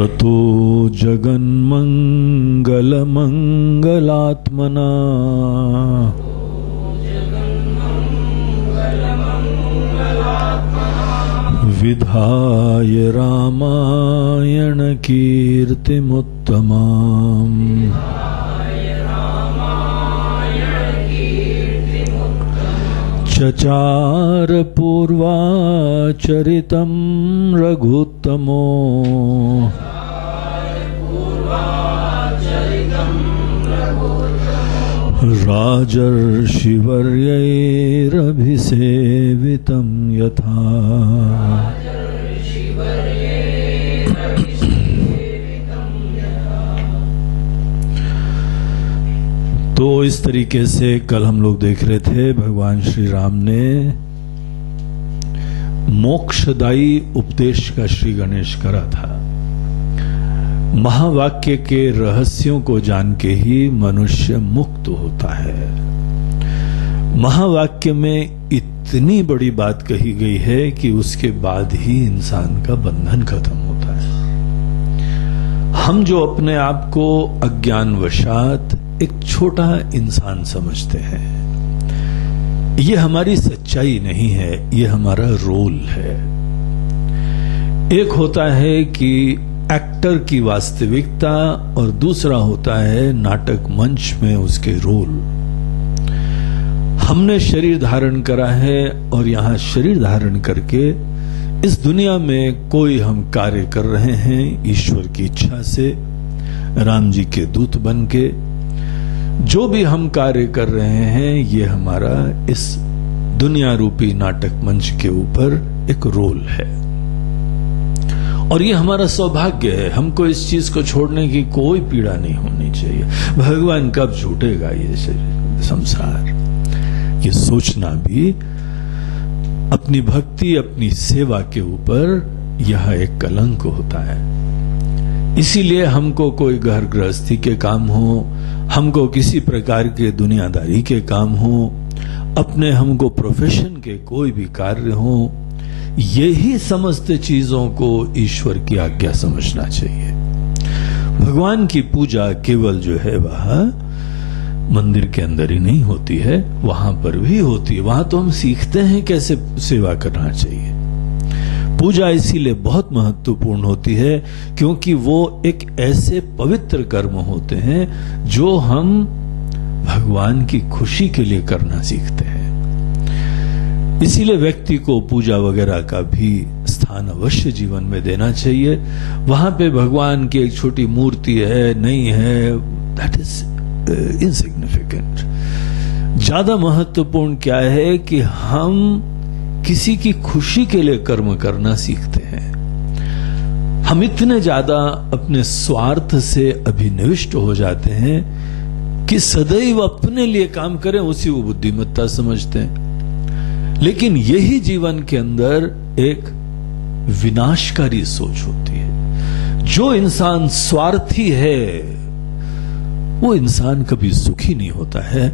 ततो जगन्मङ्गलमङ्गलात्मना विधाय रामायण कीर्तिमुत्तमाम् चचार पूर्वाचरितं रघुत्तमो राजर्षिवर्यैरभिसेवितं यथा। तो इस तरीके से कल हम लोग देख रहे थे भगवान श्री राम ने मोक्षदायी उपदेश का श्री गणेश करा था। महावाक्य के रहस्यों को जान के ही मनुष्य मुक्त होता है। महावाक्य में इतनी बड़ी बात कही गई है कि उसके बाद ही इंसान का बंधन खत्म होता है। हम जो अपने आप को अज्ञानवशात एक छोटा इंसान समझते हैं, ये हमारी सच्चाई नहीं है, ये हमारा रोल है। एक होता है कि एक्टर की वास्तविकता और दूसरा होता है नाटक मंच में उसके रोल। हमने शरीर धारण करा है और यहां शरीर धारण करके इस दुनिया में कोई हम कार्य कर रहे हैं ईश्वर की इच्छा से, राम जी के दूत बन के। जो भी हम कार्य कर रहे हैं ये हमारा इस दुनिया रूपी नाटक मंच के ऊपर एक रोल है और ये हमारा सौभाग्य है। हमको इस चीज को छोड़ने की कोई पीड़ा नहीं होनी चाहिए। भगवान कब छूटेगा ये संसार, ये सोचना भी अपनी भक्ति अपनी सेवा के ऊपर यह एक कलंक होता है। इसीलिए हमको कोई घर गृहस्थी के काम हो, हमको किसी प्रकार के दुनियादारी के काम हो, अपने हमको प्रोफेशन के कोई भी कार्य हो, यही समस्त चीजों को ईश्वर की आज्ञा समझना चाहिए। भगवान की पूजा केवल जो है वह मंदिर के अंदर ही नहीं होती है, वहां पर भी होती है। वहां तो हम सीखते हैं कैसे सेवा करना चाहिए। पूजा इसीलिए बहुत महत्वपूर्ण होती है क्योंकि वो एक ऐसे पवित्र कर्म होते हैं जो हम भगवान की खुशी के लिए करना सीखते हैं। इसीलिए व्यक्ति को पूजा वगैरह का भी स्थान अवश्य जीवन में देना चाहिए। वहां पे भगवान की एक छोटी मूर्ति है नहीं है, दैट इज इनसिग्निफिकेंट। ज्यादा महत्वपूर्ण क्या है कि हम किसी की खुशी के लिए कर्म करना सीखते हैं। हम इतने ज्यादा अपने स्वार्थ से अभिनिविष्ट हो जाते हैं कि सदैव अपने लिए काम करें उसी को बुद्धिमत्ता समझते हैं। लेकिन यही जीवन के अंदर एक विनाशकारी सोच होती है। जो इंसान स्वार्थी है वो इंसान कभी सुखी नहीं होता है,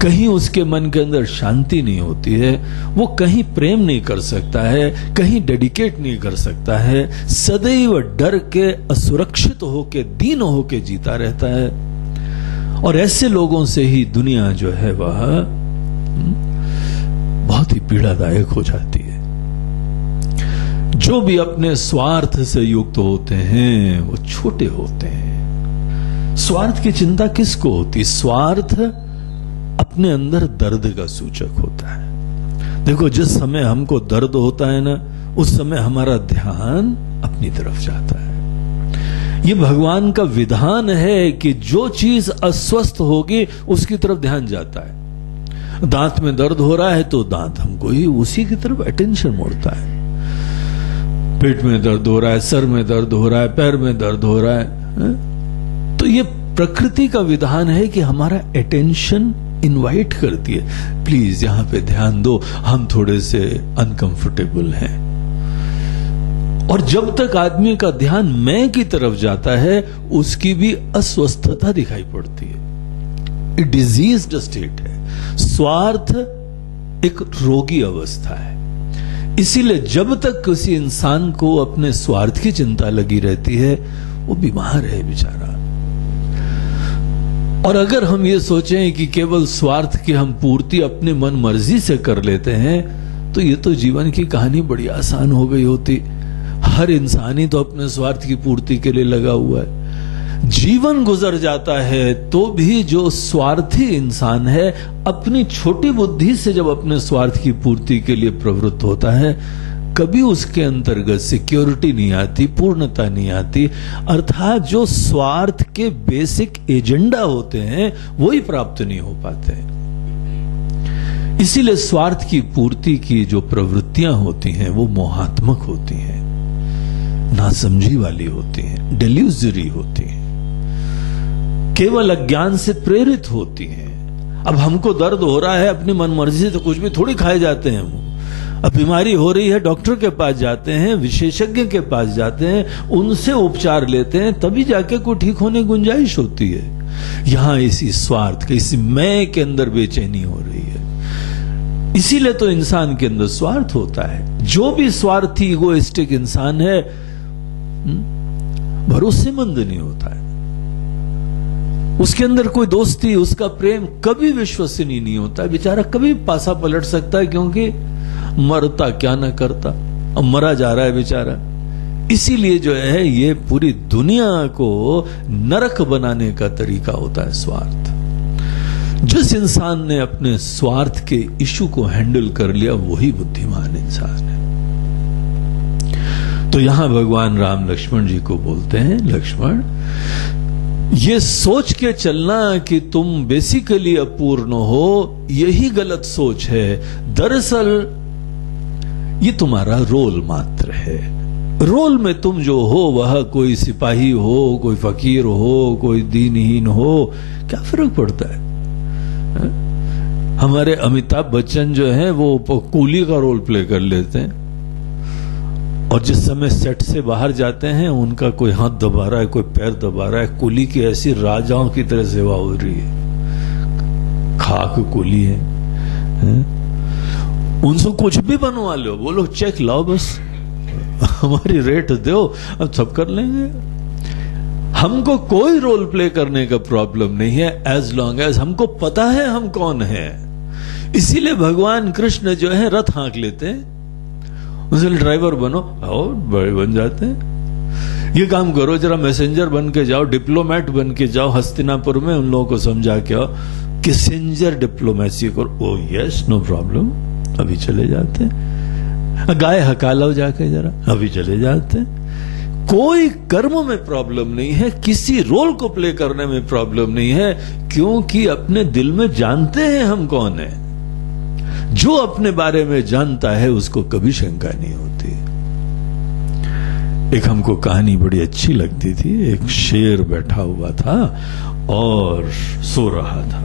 कहीं उसके मन के अंदर शांति नहीं होती है, वो कहीं प्रेम नहीं कर सकता है, कहीं डेडिकेट नहीं कर सकता है, सदैव डर के असुरक्षित होके दीन होके जीता रहता है। और ऐसे लोगों से ही दुनिया जो है वह बहुत ही पीड़ादायक हो जाती है। जो भी अपने स्वार्थ से युक्त होते हैं वो छोटे होते हैं। स्वार्थ की चिंता किसको होती? स्वार्थ अपने अंदर दर्द का सूचक होता है। देखो जिस समय हमको दर्द होता है ना, उस समय हमारा ध्यान अपनी तरफ जाता है। ये भगवान का विधान है कि जो चीज अस्वस्थ होगी उसकी तरफ ध्यान जाता है। दांत में दर्द हो रहा है तो दांत हमको ही उसी की तरफ अटेंशन मोड़ता है। पेट में दर्द हो रहा है, सर में दर्द हो रहा है, पैर में दर्द हो रहा है, तो ये प्रकृति का विधान है कि हमारा अटेंशन इनवाइट करती है, प्लीज यहां पे ध्यान दो, हम थोड़े से अनकंफर्टेबल हैं। और जब तक आदमी का ध्यान मैं की तरफ जाता है उसकी भी अस्वस्थता दिखाई पड़ती है। डिजीज्ड स्टेट है। स्वार्थ एक रोगी अवस्था है। इसीलिए जब तक किसी इंसान को अपने स्वार्थ की चिंता लगी रहती है, वो बीमार है बेचारा। और अगर हम ये सोचें कि केवल स्वार्थ की हम पूर्ति अपनी मन मर्जी से कर लेते हैं, तो ये तो जीवन की कहानी बड़ी आसान हो गई होती। हर इंसान ही तो अपने स्वार्थ की पूर्ति के लिए लगा हुआ है। जीवन गुजर जाता है तो भी जो स्वार्थी इंसान है, अपनी छोटी बुद्धि से जब अपने स्वार्थ की पूर्ति के लिए प्रवृत्त होता है, कभी उसके अंतर्गत सिक्योरिटी नहीं आती, पूर्णता नहीं आती। अर्थात जो स्वार्थ के बेसिक एजेंडा होते हैं वही प्राप्त नहीं हो पाते। इसीलिए स्वार्थ की पूर्ति की जो प्रवृत्तियां होती हैं वो मोहात्मक होती हैं, नासमझी वाली होती हैं, डेल्यूजरी होती हैं, केवल अज्ञान से प्रेरित होती हैं। अब हमको दर्द हो रहा है, अपनी मनमर्जी से तो कुछ भी थोड़ी खाए जाते हैं। अब बीमारी हो रही है, डॉक्टर के पास जाते हैं, विशेषज्ञ के पास जाते हैं, उनसे उपचार लेते हैं, तभी जाके कोई ठीक होने की गुंजाइश होती है। यहां इसी स्वार्थ के, इसी मैं के अंदर बेचैनी हो रही है। इसीलिए तो इंसान के अंदर स्वार्थ होता है। जो भी स्वार्थी इगोइस्टिक इंसान है, भरोसेमंद नहीं होता है। उसके अंदर कोई दोस्ती, उसका प्रेम कभी विश्वसनीय नहीं होता है। बेचारा कभी पासा पलट सकता है, क्योंकि मरता क्या ना करता, अब मरा जा रहा है बेचारा। इसीलिए जो है ये पूरी दुनिया को नरक बनाने का तरीका होता है स्वार्थ। जिस इंसान ने अपने स्वार्थ के इशू को हैंडल कर लिया, वही बुद्धिमान इंसान है। तो यहां भगवान राम लक्ष्मण जी को बोलते हैं, लक्ष्मण ये सोच के चलना कि तुम बेसिकली अपूर्ण हो, यही गलत सोच है। दरअसल ये तुम्हारा रोल मात्र है। रोल में तुम जो हो, वह कोई सिपाही हो, कोई फकीर हो, कोई दीनहीन हो, क्या फर्क पड़ता है? हमारे अमिताभ बच्चन जो है वो कूली का रोल प्ले कर लेते हैं, और जिस समय सेट से बाहर जाते हैं उनका कोई हाथ दबा रहा है, कोई पैर दबा रहा है, कुली की ऐसी राजाओं की तरह सेवा हो रही है। खाक कुली है, उनसे कुछ भी बनवा लो, बोलो चेक लाओ, बस हमारी रेट दो, अब सब कर लेंगे। हमको कोई रोल प्ले करने का प्रॉब्लम नहीं है, एज लॉन्ग एज हमको पता है हम कौन है। इसीलिए भगवान कृष्ण जो है रथ हाँक लेते हैं, उनसे ड्राइवर बनो, और बड़े बन जाते हैं। ये काम करो, जरा मैसेंजर बन के जाओ, डिप्लोमेट बन के जाओ हस्तिनापुर में, उन लोगों को समझा के आओ, किसेंजर डिप्लोमेसी करो। ओ यस, नो प्रॉब्लम, अभी चले जाते हैं। गाय हका लो जाके जरा, अभी चले जाते हैं। कोई कर्म में प्रॉब्लम नहीं है, किसी रोल को प्ले करने में प्रॉब्लम नहीं है, क्योंकि अपने दिल में जानते हैं हम कौन है। जो अपने बारे में जानता है उसको कभी शंका नहीं होती। एक हमको कहानी बड़ी अच्छी लगती थी। एक शेर बैठा हुआ था और सो रहा था।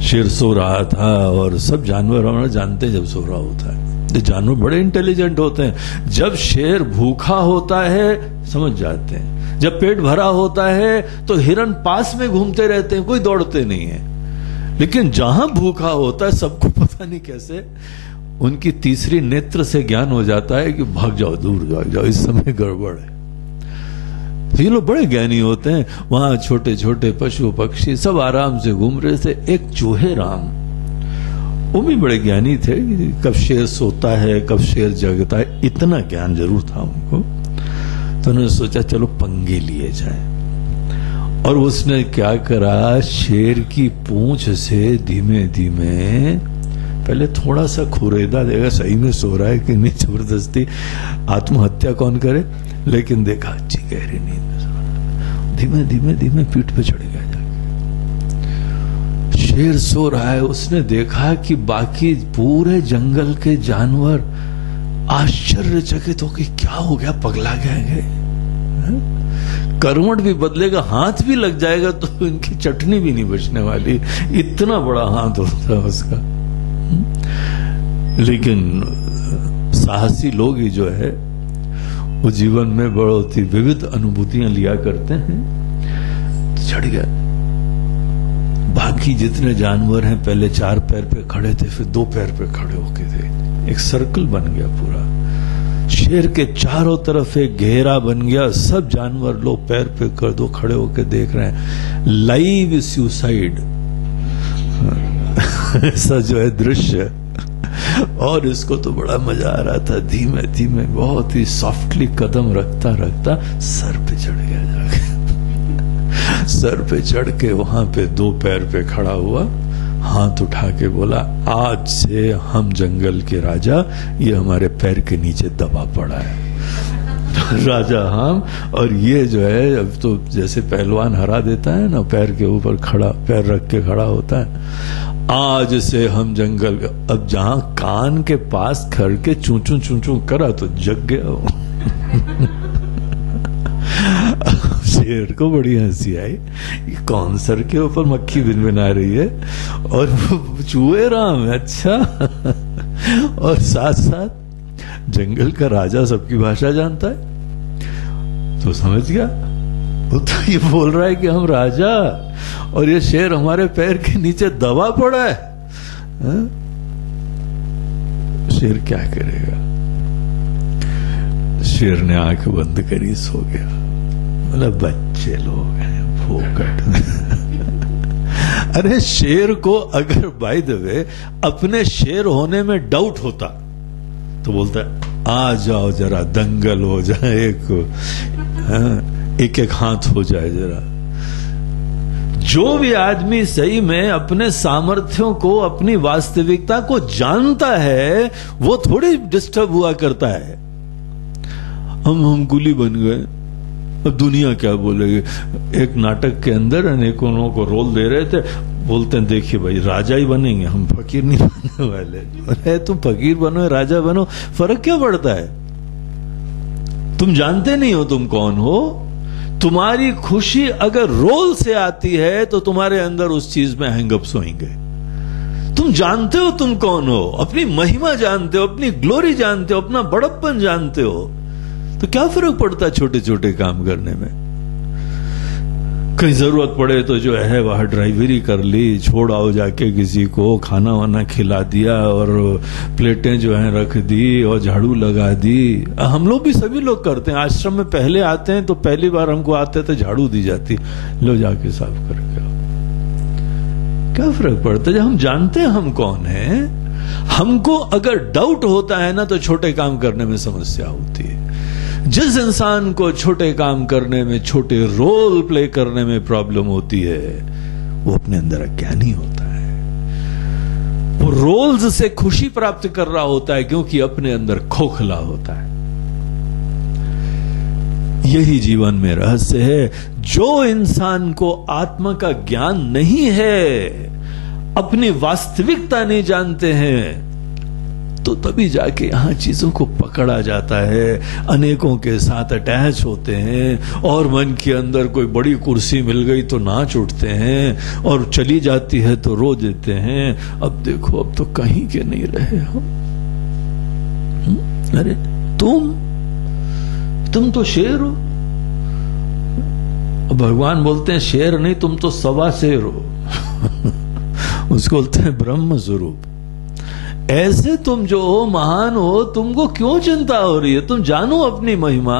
शेर सो रहा था और सब जानवर हमारा जानते हैं जब सो रहा होता है, ये जानवर बड़े इंटेलिजेंट होते हैं। जब शेर भूखा होता है समझ जाते हैं, जब पेट भरा होता है तो हिरन पास में घूमते रहते हैं, कोई दौड़ते नहीं है। लेकिन जहां भूखा होता है सबको पता नहीं कैसे उनकी तीसरी नेत्र से ज्ञान हो जाता है कि भाग जाओ, दूर भाग जाओ, इस समय गड़बड़ है। तो ये लोग बड़े ज्ञानी होते हैं। वहां छोटे छोटे पशु पक्षी सब आराम से घूम रहे थे। एक चूहे राम, वो भी बड़े ज्ञानी थे, कब शेर सोता है कब शेर जगता है, इतना ज्ञान जरूर था उनको। तो उन्होंने सोचा चलो पंगे लिए जाए, और उसने क्या करा, शेर की पूंछ से धीमे धीमे पहले थोड़ा सा खुरेदा देगा, सही में सो रहा है कि नहीं, जबरदस्ती आत्महत्या कौन करे, लेकिन देखा अच्छी गहरी नींद में सो रहा, धीमे धीमे धीमे पीठ पे चढ़ गया जाके। शेर सो रहा है, उसने देखा कि बाकी पूरे जंगल के जानवर आश्चर्यचकित हो कि क्या हो गया, पगला गया है, करवट भी बदलेगा, हाथ भी लग जाएगा तो इनकी चटनी भी नहीं बचने वाली, इतना बड़ा हाथ होता है उसका। लेकिन साहसी लोग ही जो है वो जीवन में बहुत ही विविध अनुभूतियां लिया करते हैं। तो चढ़ गया। बाकी जितने जानवर हैं पहले 4 पैर पे खड़े थे, फिर 2 पैर पे खड़े होके थे, एक सर्कल बन गया पूरा। शेर के चारों तरफ एक घेरा बन गया, सब जानवर लो पैर पे कर दो, खड़े होकर देख रहे हैं। लाइव सुसाइड ऐसा जो है दृश्य। और इसको तो बड़ा मजा आ रहा था। धीमे धीमे बहुत ही सॉफ्टली कदम रखता रखता सर पे चढ़ गया जाके। सर पे चढ़ के वहां पे दो पैर पे खड़ा हुआ, हाथ उठा के बोला, आज से हम जंगल के राजा, ये हमारे पैर के नीचे दबा पड़ा है। राजा हम, और ये जो है अब तो जैसे पहलवान हरा देता है ना, पैर के ऊपर खड़ा, पैर रख के खड़ा होता है। आज से हम जंगल, अब जहां कान के पास खड़ के चूचू चूचू करा तो जग गया। शेर को बड़ी हंसी आई, ये कौन सर के ऊपर मक्खी भिनभिना रही है, और चूहे राम है, अच्छा। और साथ साथ जंगल का राजा सबकी भाषा जानता है, तो समझ गया। वो तो ये बोल रहा है कि हम राजा, और ये शेर हमारे पैर के नीचे दबा पड़ा है। शेर क्या करेगा? शेर ने आंख बंद करी, सो गया। मतलब बच्चे लोग हैं, फोकट। अरे शेर को अगर बाय द वे अपने शेर होने में डाउट होता तो बोलता है, आ जाओ जरा दंगल हो जाए, एक एक हाथ हो जाए जरा। जो भी आदमी सही में अपने सामर्थ्यों को, अपनी वास्तविकता को जानता है, वो थोड़ी डिस्टर्ब हुआ करता है। हम कुली बन गए, अब दुनिया क्या बोलेगी। एक नाटक के अंदर अनेकों को रोल दे रहे थे, बोलते हैं देखिए भाई राजा ही बनेंगे, हम फकीर नहीं बनने वाले। अरे तुम फकीर बनो राजा बनो, फर्क क्या पड़ता है? तुम जानते नहीं हो तुम कौन हो। तुम्हारी खुशी अगर रोल से आती है तो तुम्हारे अंदर उस चीज में हैंगअप्स होंगे। तुम जानते हो तुम कौन हो, अपनी महिमा जानते हो, अपनी ग्लोरी जानते हो, अपना बड़प्पन जानते हो, तो क्या फर्क पड़ता है छोटे छोटे काम करने में। कहीं जरूरत पड़े तो जो है वहां ड्राइवरी कर ली, छोड़ आओ जाके किसी को, खाना वाना खिला दिया और प्लेटें जो है रख दी और झाड़ू लगा दी। हम लोग भी सभी लोग करते हैं। आश्रम में पहले आते हैं तो पहली बार हमको आते तो झाड़ू दी जाती, लो जाके साफ करके आओ। क्या फर्क पड़ता है जब हम जानते हैं हम कौन है। हमको अगर डाउट होता है ना तो छोटे काम करने में समस्या होती है। जिस इंसान को छोटे काम करने में, छोटे रोल प्ले करने में प्रॉब्लम होती है, वो अपने अंदर अज्ञानी होता है। वो रोल्स से खुशी प्राप्त कर रहा होता है क्योंकि अपने अंदर खोखला होता है। यही जीवन में रहस्य है। जो इंसान को आत्मा का ज्ञान नहीं है, अपनी वास्तविकता नहीं जानते हैं, तो तभी जाके यहां चीजों को पकड़ा जाता है, अनेकों के साथ अटैच होते हैं, और मन के अंदर कोई बड़ी कुर्सी मिल गई तो नाच उठते हैं, और चली जाती है तो रो देते हैं। अब देखो अब तो कहीं के नहीं रहे हम। अरे तुम तो शेर हो। भगवान बोलते हैं शेर नहीं, तुम तो सवा शेर हो। उसको बोलते हैं ब्रह्म स्वरूप। ऐसे तुम जो हो, महान हो, तुमको क्यों चिंता हो रही है? तुम जानो अपनी महिमा।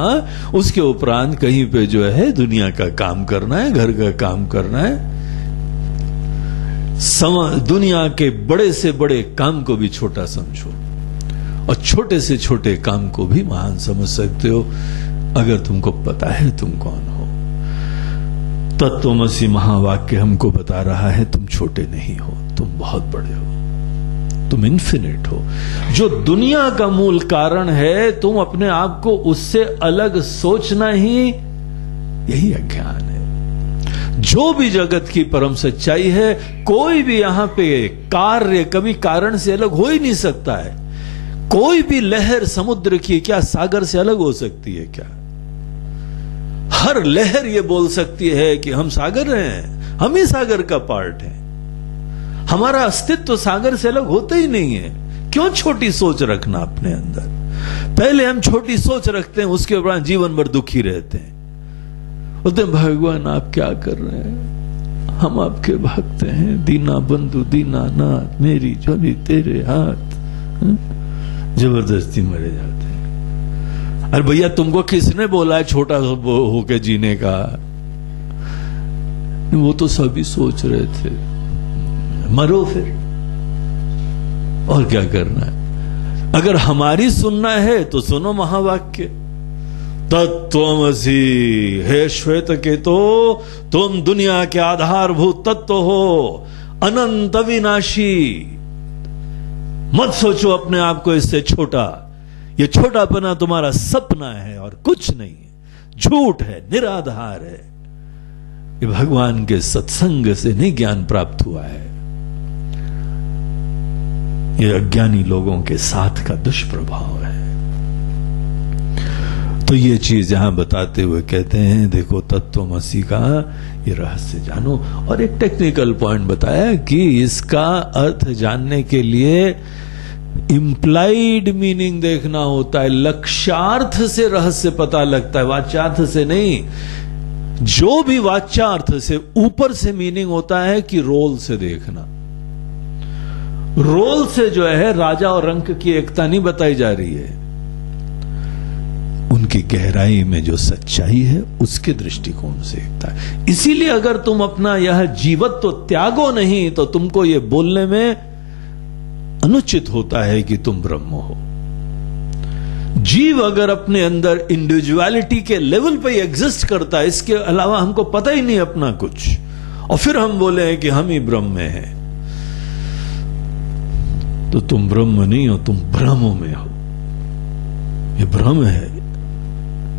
उसके उपरांत कहीं पे जो है दुनिया का काम करना है, घर का काम करना है। दुनिया के बड़े से बड़े काम को भी छोटा समझो, और छोटे से छोटे काम को भी महान समझ सकते हो अगर तुमको पता है तुम कौन हो। तत्वमसि महावाक्य हमको बता रहा है तुम छोटे नहीं हो, तुम बहुत बड़े हो, तुम इन्फिनिट हो। जो दुनिया का मूल कारण है, तुम अपने आप को उससे अलग सोचना ही यही अज्ञान है। जो भी जगत की परम सच्चाई है, कोई भी यहां पे कार्य कभी कारण से अलग हो ही नहीं सकता है। कोई भी लहर समुद्र की क्या सागर से अलग हो सकती है क्या? हर लहर ये बोल सकती है कि हम सागर हैं, हम ही सागर का पार्ट हैं। हमारा अस्तित्व सागर से अलग होता ही नहीं है। क्यों छोटी सोच रखना अपने अंदर? पहले हम छोटी सोच रखते हैं, उसके बाद जीवन भर दुखी रहते हैं। बोलते हैं भगवान आप क्या कर रहे हैं? हम आपके भक्त हैं, दीना बंधु दीना नाथ, मेरी झोली तेरे हाथ। जबरदस्ती मरे जाते हैं। अरे भैया तुमको किसने बोला है छोटा होके जीने का? वो तो सभी सोच रहे थे, मरो फिर, और क्या करना है। अगर हमारी सुनना है तो सुनो महावाक्य, तत्त्वमसि हे श्वेत केतो, तुम दुनिया के आधारभूत तत्व हो, अनंत विनाशी। मत सोचो अपने आप को इससे छोटा। ये छोटापना तुम्हारा सपना है और कुछ नहीं है, झूठ है, निराधार है। ये भगवान के सत्संग से नहीं ज्ञान प्राप्त हुआ है, ये अज्ञानी लोगों के साथ का दुष्प्रभाव है। तो ये चीज यहां बताते हुए कहते हैं, देखो तत्त्वमसि का ये रहस्य जानो। और एक टेक्निकल पॉइंट बताया कि इसका अर्थ जानने के लिए इंप्लाइड मीनिंग देखना होता है। लक्ष्यार्थ से रहस्य पता लगता है, वाच्यार्थ से नहीं। जो भी वाच्यार्थ से ऊपर से मीनिंग होता है कि रोल से देखना। रोल से जो है राजा और रंक की एकता नहीं बताई जा रही है, उनकी गहराई में जो सच्चाई है उसके दृष्टिकोण से एकता है। इसीलिए अगर तुम अपना यह जीवत्व त्यागो नहीं तो तुमको यह बोलने में अनुचित होता है कि तुम ब्रह्म हो। जीव अगर अपने अंदर इंडिविजुअलिटी के लेवल पे एग्जिस्ट करता है, इसके अलावा हमको पता ही नहीं अपना कुछ, और फिर हम बोले हैं कि हम ही ब्रह्म में हैं, तो तुम ब्रह्म नहीं हो, तुम भ्रम में हो। ये भ्रम है,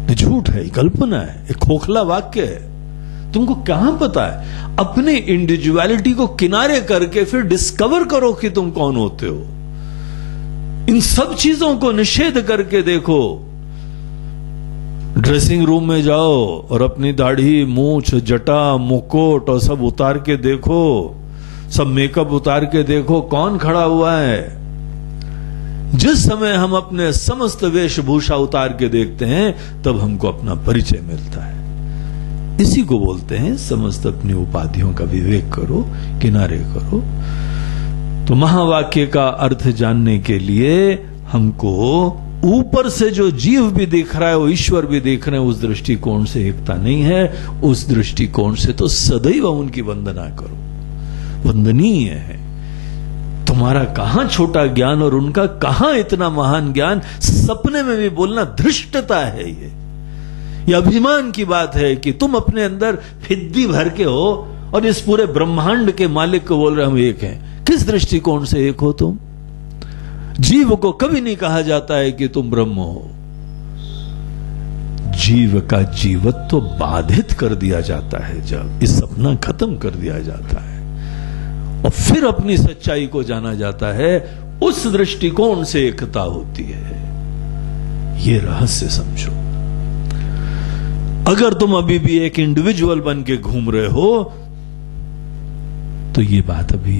ये झूठ है, ये कल्पना है, ये खोखला वाक्य है। तुमको कहां पता है? अपनी इंडिविजुअलिटी को किनारे करके फिर डिस्कवर करो कि तुम कौन होते हो। इन सब चीजों को निषेध करके देखो। ड्रेसिंग रूम में जाओ और अपनी दाढ़ी, मूछ, जटा, मुकुट और सब उतार के देखो, सब मेकअप उतार के देखो कौन खड़ा हुआ है। जिस समय हम अपने समस्त वेशभूषा उतार के देखते हैं तब हमको अपना परिचय मिलता है। इसी को बोलते हैं समस्त अपनी उपाधियों का विवेक करो, किनारे करो। तो महावाक्य का अर्थ जानने के लिए हमको ऊपर से जो जीव भी दिख रहा है, वो ईश्वर भी दिख रहे हैं, उस दृष्टिकोण से एकता नहीं है। उस दृष्टिकोण से तो सदैव उनकी वंदना करो, वंदनीय है। तुम्हारा कहां छोटा ज्ञान और उनका कहां इतना महान ज्ञान, सपने में भी बोलना धृष्टता है। ये अभिमान की बात है कि तुम अपने अंदर फिद्दी भर के हो और इस पूरे ब्रह्मांड के मालिक को बोल रहे हम एक हैं। किस दृष्टिकोण से एक हो तुम? जीव को कभी नहीं कहा जाता है कि तुम ब्रह्म हो। जीव का जीवत्व तो बाधित कर दिया जाता है जब इस सपना खत्म कर दिया जाता है और फिर अपनी सच्चाई को जाना जाता है। उस दृष्टिकोण से एकता होती है। ये रहस्य समझो। अगर तुम अभी भी एक इंडिविजुअल बन के घूम रहे हो तो ये बात अभी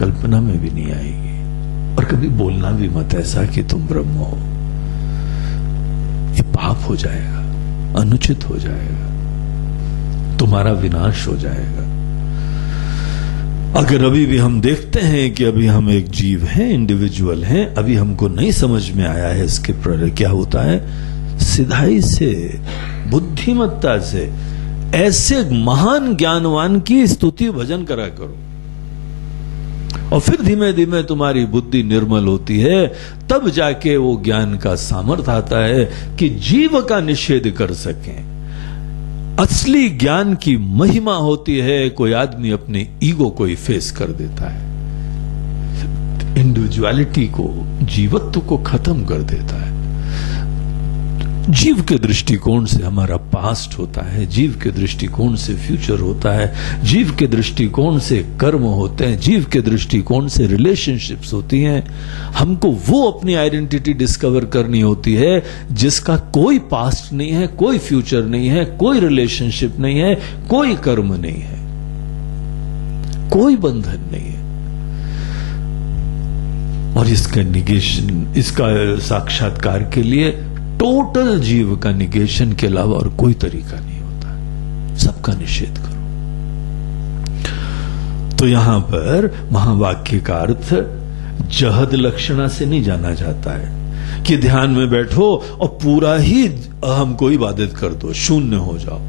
कल्पना में भी नहीं आएगी। और कभी बोलना भी मत ऐसा कि तुम ब्रह्म हो। ये पाप हो जाएगा, अनुचित हो जाएगा, तुम्हारा विनाश हो जाएगा। अगर अभी भी हम देखते हैं कि अभी हम एक जीव हैं, इंडिविजुअल हैं, अभी हमको नहीं समझ में आया है इसके पर क्या होता है, सिधाई से, बुद्धिमत्ता से ऐसे महान ज्ञानवान की स्तुति भजन करा करो और फिर धीमे धीमे तुम्हारी बुद्धि निर्मल होती है। तब जाके वो ज्ञान का सामर्थ्य आता है कि जीव का निषेध कर सकें। असली ज्ञान की महिमा होती है कोई आदमी अपने ईगो को इफेस कर देता है, इंडिविजुअलिटी को, जीवत्व को खत्म कर देता है। जीव के दृष्टिकोण से हमारा पास्ट होता है, जीव के दृष्टिकोण से फ्यूचर होता है, जीव के दृष्टिकोण से कर्म होते हैं, जीव के दृष्टिकोण से रिलेशनशिप्स होती हैं। हमको वो अपनी आइडेंटिटी डिस्कवर करनी होती है जिसका कोई पास्ट नहीं है, कोई फ्यूचर नहीं है, कोई रिलेशनशिप नहीं है, कोई कर्म नहीं है, कोई बंधन नहीं है। और इसका निगेशन, इसका साक्षात्कार के लिए टोटल जीव का निगेशन के अलावा और कोई तरीका नहीं होता। सबका निषेध करो। तो यहां पर महावाक्य का अर्थ जहद लक्षणा से नहीं जाना जाता है कि ध्यान में बैठो और पूरा ही अहम को इबादत कर दो, शून्य हो जाओ।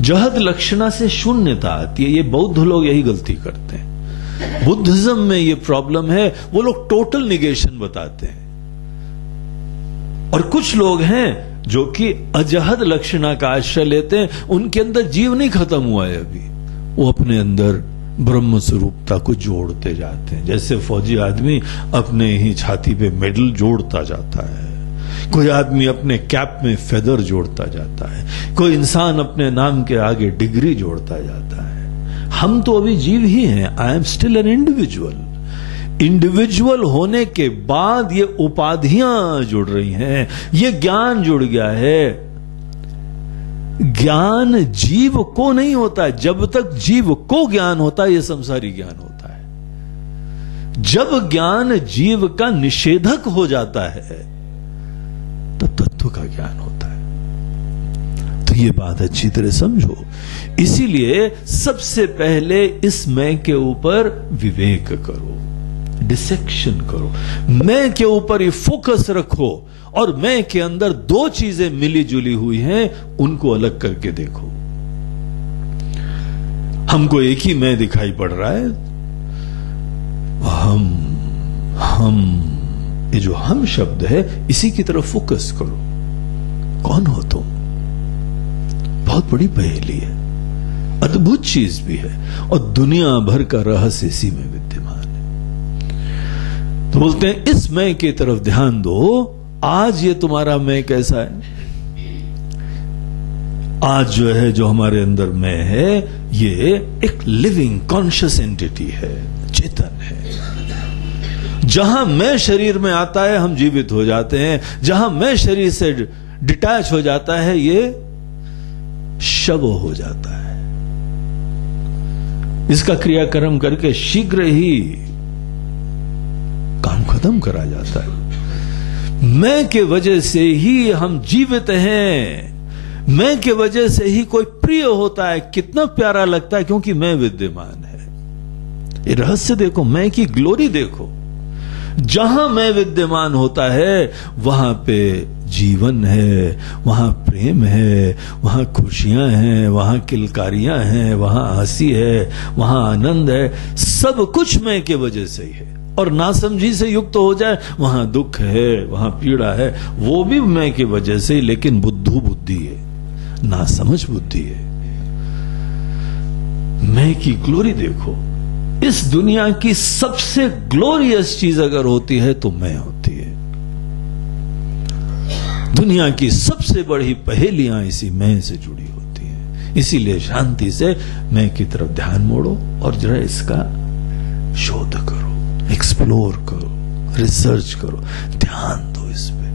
जहद लक्षणा से शून्यता आती है। ये बौद्ध लोग यही गलती करते हैं। बुद्धिज्म में ये प्रॉब्लम है, वो लोग टोटल निगेशन बताते हैं। और कुछ लोग हैं जो कि अजहद लक्षणा का आश्रय लेते हैं, उनके अंदर जीव नहीं खत्म हुआ है अभी, वो अपने अंदर ब्रह्म स्वरूपता को जोड़ते जाते हैं। जैसे फौजी आदमी अपने ही छाती पे मेडल जोड़ता जाता है, कोई आदमी अपने कैप में फेदर जोड़ता जाता है, कोई इंसान अपने नाम के आगे डिग्री जोड़ता जाता है। हम तो अभी जीव ही हैं। I am still an individual. Individual होने के बाद ये उपाधियां जुड़ रही हैं, ये ज्ञान जुड़ गया है। ज्ञान जीव को नहीं होता है। जब तक जीव को ज्ञान होता है, यह संसारी ज्ञान होता है। जब ज्ञान जीव का निषेधक हो जाता है, तब तत्व का ज्ञान होता है। तो ये बात अच्छी तरह समझो। इसीलिए सबसे पहले इस मैं के ऊपर विवेक करो, डिसेक्शन करो। मैं के ऊपर ही फोकस रखो और मैं के अंदर दो चीजें मिली जुली हुई हैं, उनको अलग करके देखो। हमको एक ही मैं दिखाई पड़ रहा है। हम ये जो हम शब्द है, इसी की तरफ फोकस करो। कौन हो तुम? बहुत बड़ी पहेली है, अद्भुत चीज भी है, और दुनिया भर का रहस्य इसी में विद्यमान है। तो बोलते हैं इस मैं की तरफ ध्यान दो। आज ये तुम्हारा मैं कैसा है? आज जो है, जो हमारे अंदर मैं है, ये एक लिविंग कॉन्शियस एंटिटी है, चेतन है। जहां मैं शरीर में आता है, हम जीवित हो जाते हैं। जहां मैं शरीर से डिटैच हो जाता है, ये शव हो जाता है। इसका क्रियाक्रम करके शीघ्र ही काम खत्म करा जाता है। मैं के वजह से ही हम जीवित हैं। मैं के वजह से ही कोई प्रिय होता है, कितना प्यारा लगता है, क्योंकि मैं विद्यमान है। ये रहस्य देखो, मैं की ग्लोरी देखो। जहां मैं विद्यमान होता है, वहां पे जीवन है, वहां प्रेम है, वहां खुशियां हैं, वहां किलकारियां हैं, वहां हंसी है, वहां आनंद है। सब कुछ मैं के वजह से ही है। और नासमझी से युक्त तो हो जाए, वहां दुख है, वहां पीड़ा है, वो भी मैं की वजह से ही। लेकिन बुद्धू बुद्धि है, नासमझ बुद्धि है। मैं की ग्लोरी देखो। इस दुनिया की सबसे ग्लोरियस चीज अगर होती है तो मैं होती है। दुनिया की सबसे बड़ी पहेलियां इसी मैं से जुड़ी होती हैं। इसीलिए शांति से मैं की तरफ ध्यान मोड़ो और जरा इसका शोध करो, एक्सप्लोर करो, रिसर्च करो, ध्यान दो इस पे।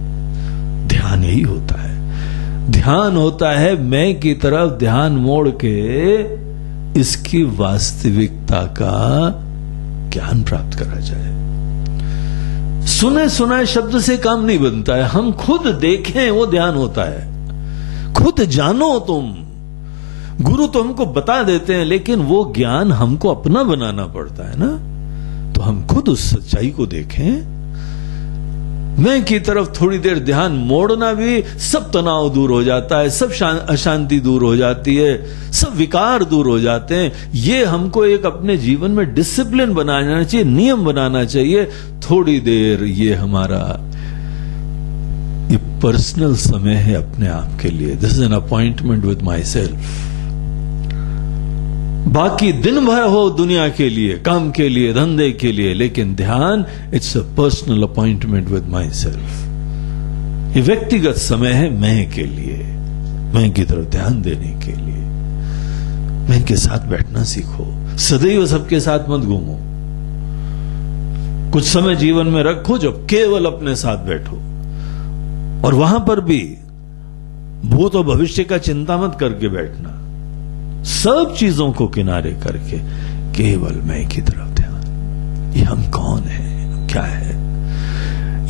ध्यान यही होता है। ध्यान होता है मैं की तरफ ध्यान मोड़ के इसकी वास्तविकता का ज्ञान प्राप्त करा जाए। सुने सुनाए शब्द से काम नहीं बनता है। हम खुद देखें, वो ध्यान होता है। खुद जानो तुम। गुरु तो हमको बता देते हैं, लेकिन वो ज्ञान हमको अपना बनाना पड़ता है ना। तो हम खुद उस सच्चाई को देखें। मैं की तरफ थोड़ी देर ध्यान मोड़ना भी, सब तनाव दूर हो जाता है, सब अशांति दूर हो जाती है, सब विकार दूर हो जाते हैं। ये हमको एक अपने जीवन में डिसिप्लिन बनाना चाहिए, नियम बनाना चाहिए। थोड़ी देर ये हमारा ये पर्सनल समय है अपने आप के लिए। This is an appointment with my self. बाकी दिन भर हो दुनिया के लिए, काम के लिए, धंधे के लिए, लेकिन ध्यान it's a personal appointment with my self. ये व्यक्तिगत समय है मैं के लिए, मैं की तरफ ध्यान देने के लिए। मैं के साथ बैठना सीखो। सदैव सबके साथ मत घूमो। कुछ समय जीवन में रखो जब केवल अपने साथ बैठो। और वहां पर भी भूत और भविष्य का चिंता मत करके बैठना। सब चीजों को किनारे करके केवल मैं की तरफ ध्यान। ये हम कौन है, क्या है?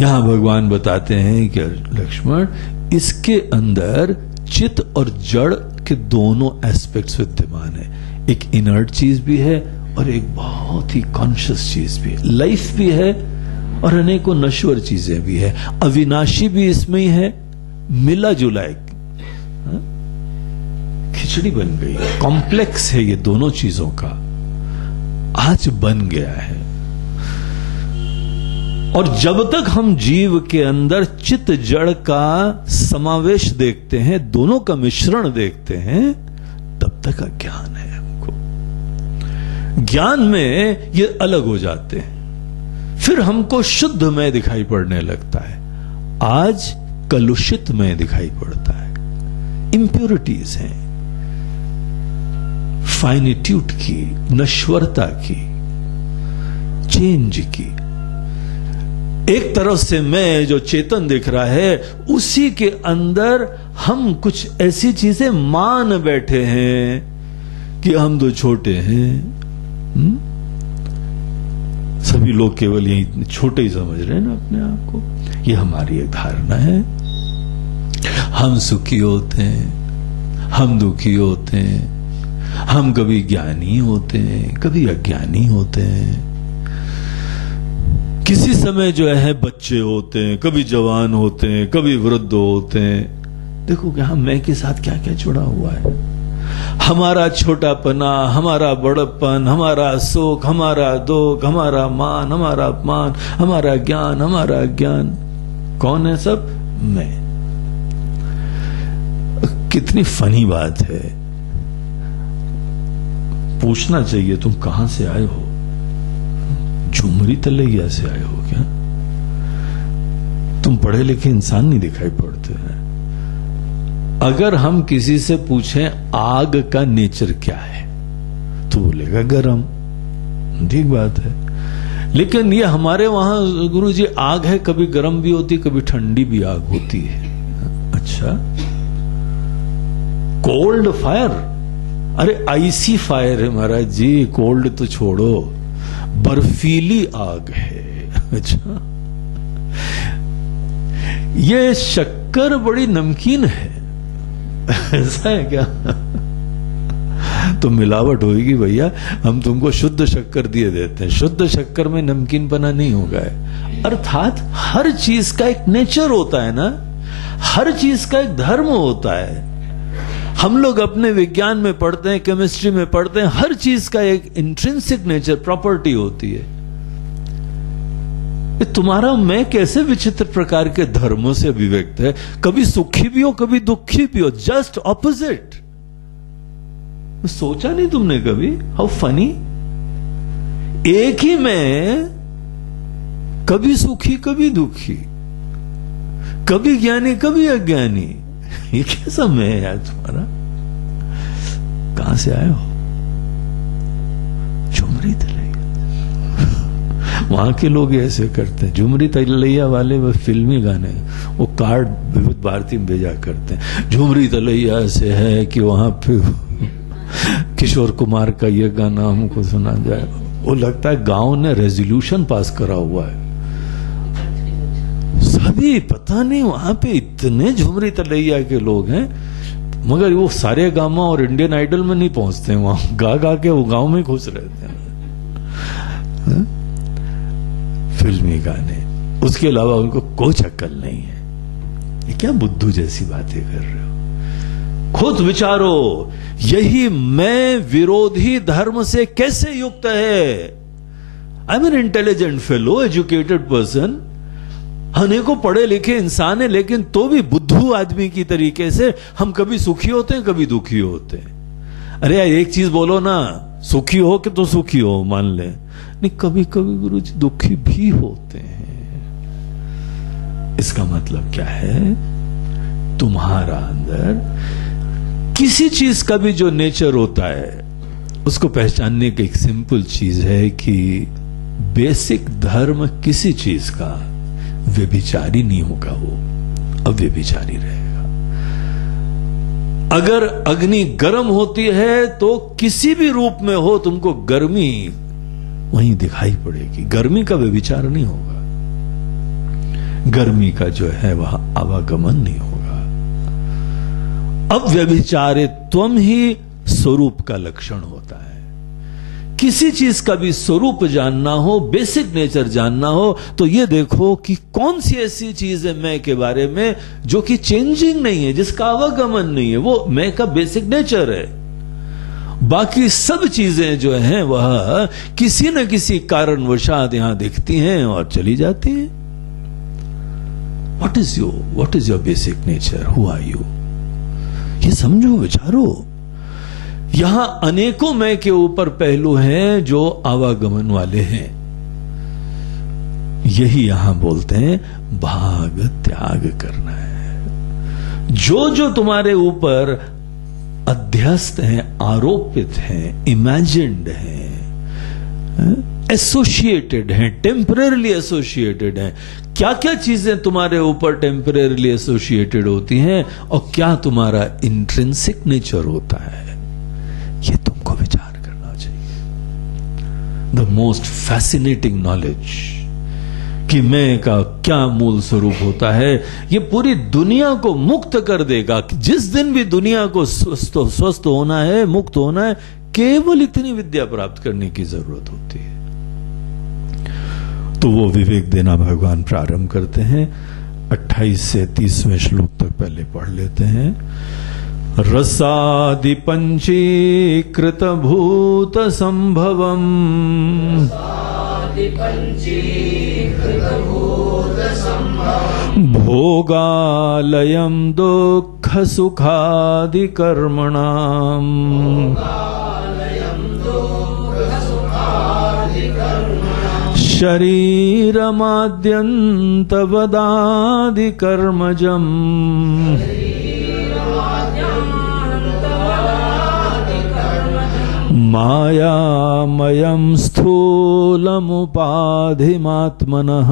यहां भगवान बताते हैं कि लक्ष्मण, इसके अंदर चित्त और जड़ के दोनों एस्पेक्ट्स विद्यमान है। एक इनर्ट चीज भी है और एक बहुत ही कॉन्शियस चीज भी है। लाइफ भी है और अनेकों नश्वर चीजें भी है, अविनाशी भी इसमें ही है, मिला जुला एक खिचड़ी बन गई, कॉम्प्लेक्स है ये दोनों चीजों का, आज बन गया है। और जब तक हम जीव के अंदर चित जड़ का समावेश देखते हैं, दोनों का मिश्रण देखते हैं, तब तक अज्ञान है हमको। ज्ञान में ये अलग हो जाते हैं, फिर हमको शुद्धमय दिखाई पड़ने लगता है। आज कलुषितमय दिखाई पड़ता है, इंप्योरिटीज हैं, फाइनिट्यूड की, नश्वरता की, चेंज की। एक तरफ से मैं जो चेतन दिख रहा है, उसी के अंदर हम कुछ ऐसी चीजें मान बैठे हैं कि हम तो छोटे हैं। सभी लोग केवल यही छोटे ही समझ रहे हैं ना अपने आप को। ये हमारी एक धारणा है। हम सुखी होते हैं, हम दुखी होते हैं, हम कभी ज्ञानी होते हैं, कभी अज्ञानी होते हैं। किसी समय जो है बच्चे होते हैं, कभी जवान होते हैं, कभी वृद्ध होते हैं। देखो कि मैं के साथ क्या क्या जुड़ा हुआ है। हमारा छोटापना, हमारा बड़प्पन, हमारा सुख, हमारा दुख, हमारा मान, हमारा अपमान, हमारा ज्ञान, हमारा अज्ञान, कौन है सब? मैं। कितनी फनी बात है। पूछना चाहिए तुम कहां से आए हो? झुमरी तलैया से आए हो क्या? तुम पढ़े लिखे इंसान नहीं दिखाई पड़ते हैं। अगर हम किसी से पूछें आग का नेचर क्या है, तो बोलेगा गरम। ठीक बात है, लेकिन ये हमारे वहां गुरुजी आग है, कभी गरम भी होती, कभी ठंडी भी आग होती है। अच्छा, कोल्ड फायर? अरे आइसी फायर है महाराज जी, कोल्ड तो छोड़ो, बर्फीली आग है। अच्छा, ये शक्कर बड़ी नमकीन है, ऐसा है क्या? तो मिलावट होगी भैया, हम तुमको शुद्ध शक्कर दिए देते हैं। शुद्ध शक्कर में नमकीन बना नहीं होगा है। अर्थात हर चीज का एक नेचर होता है ना, हर चीज का एक धर्म होता है। हम लोग अपने विज्ञान में पढ़ते हैं, केमिस्ट्री में पढ़ते हैं, हर चीज का एक इंट्रिंसिक नेचर, प्रॉपर्टी होती है। तुम्हारा मैं कैसे विचित्र प्रकार के धर्मों से अभिव्यक्त है, कभी सुखी भी हो, कभी दुखी भी हो, जस्ट ऑपोजिट। सोचा नहीं तुमने कभी? How funny. एक ही मैं, कभी सुखी कभी दुखी, कभी ज्ञानी कभी अज्ञानी। ये कैसा मैं है यार तुम्हारा? कहां से आए हो? झुमरी तलैया। वहां के लोग ऐसे करते हैं, झुमरी तलैया वाले वो फिल्मी गाने, वो कार्ड विविध भारती में भेजा करते हैं। झुमरी तलैया से है कि वहां पे किशोर कुमार का ये गाना हमको सुना जाए। वो लगता है गांव ने रेजोल्यूशन पास करा हुआ है। सभी पता नहीं वहां पे इतने झुमरी तलैया के लोग हैं, मगर वो सारे गामा और इंडियन आइडल में नहीं पहुंचते हैं। वहां गा गा के वो गांव में खुश रहते हैं। फिल्मी गाने, उसके अलावा उनको कुछ अक्ल नहीं है। ये क्या बुद्धू जैसी बातें कर रहे हो? खुद विचारो, यही मैं विरोधी धर्म से कैसे युक्त है? I am an intelligent fellow, educated person, अनेकों पढ़े लिखे इंसान है, लेकिन तो भी बुद्धू आदमी की तरीके से हम कभी सुखी होते हैं, कभी दुखी होते हैं। अरे यार एक चीज बोलो ना, सुखी हो कि तो सुखी हो मान ले, नहीं कभी कभी गुरुजी दुखी भी होते हैं। इसका मतलब क्या है? तुम्हारा अंदर किसी चीज का भी जो नेचर होता है, उसको पहचानने की एक सिंपल चीज है कि बेसिक धर्म किसी चीज का व्यभिचारी नहीं होगा, वो अव्यभिचारी रहेगा। अगर अग्नि गर्म होती है तो किसी भी रूप में हो, तुमको गर्मी वहीं दिखाई पड़ेगी। गर्मी का व्यभिचार नहीं होगा, गर्मी का जो है वह आवागमन नहीं होगा। अव्यभिचारित्वम ही स्वरूप का लक्षण होता है किसी चीज का भी स्वरूप जानना हो, बेसिक नेचर जानना हो, तो ये देखो कि कौन सी ऐसी चीज है मैं के बारे में जो कि चेंजिंग नहीं है, जिसका आवागमन नहीं है, वो मैं का बेसिक नेचर है। बाकी सब चीजें जो हैं वह किसी न किसी कारणवशात यहां दिखती हैं और चली जाती हैं। What is your basic nature? Who are you? ये समझो, विचारो। यहां अनेकों मैं के ऊपर पहलू हैं जो आवागमन वाले हैं। यही यहां बोलते हैं भाग त्याग करना है। जो तुम्हारे ऊपर अध्यस्त हैं, आरोपित हैं, इमेजिन्ड हैं, एसोसिएटेड हैं, टेम्परेरली एसोसिएटेड हैं, क्या क्या चीजें तुम्हारे ऊपर टेम्परेरली एसोसिएटेड होती हैं और क्या तुम्हारा इंट्रिंसिक नेचर होता है, ये तुमको विचार करना चाहिए। द मोस्ट फैसिनेटिंग नॉलेज कि मैं का क्या मूल स्वरूप होता है, ये पूरी दुनिया को मुक्त कर देगा। जिस दिन भी दुनिया को स्वस्थ होना है, मुक्त होना है, केवल इतनी विद्या प्राप्त करने की जरूरत होती है। तो वो विवेक देना भगवान प्रारंभ करते हैं। 28 से 30वें श्लोक तक पहले पढ़ लेते हैं। रसादि पंचीकृत भूत संभवम भोगालयम दुख सुखादि कर्मणाम शरीरमाद्यन्तवदादि कर्मजम् मायामयं स्थूलमुपाधिमात्मनः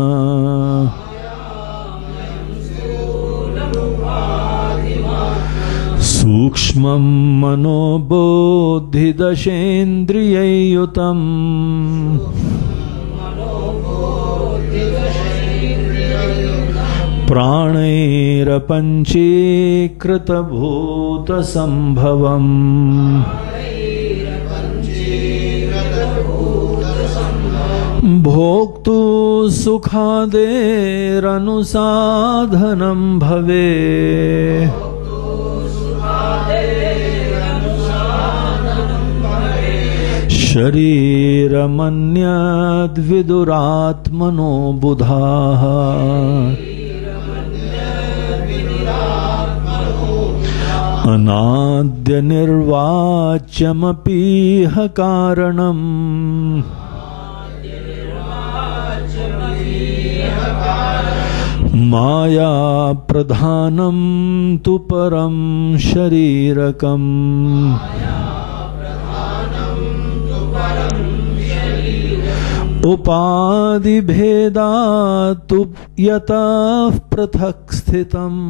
सूक्ष्मं मनोबुद्धिदशेन्द्रियैयुतम् प्राणैरपञ्चीकृतभूतसम्भवम् भोक्तु सुखादेरनुसाधनं भवे शरीरमन्यद्विदुरात्मनो बुधाः अनाद्य निर्वाच्यमपीह कारणम् माया प्रधानं तु परं शरीरकम् उपाधि भेदातु यतः पृथक् स्थितम्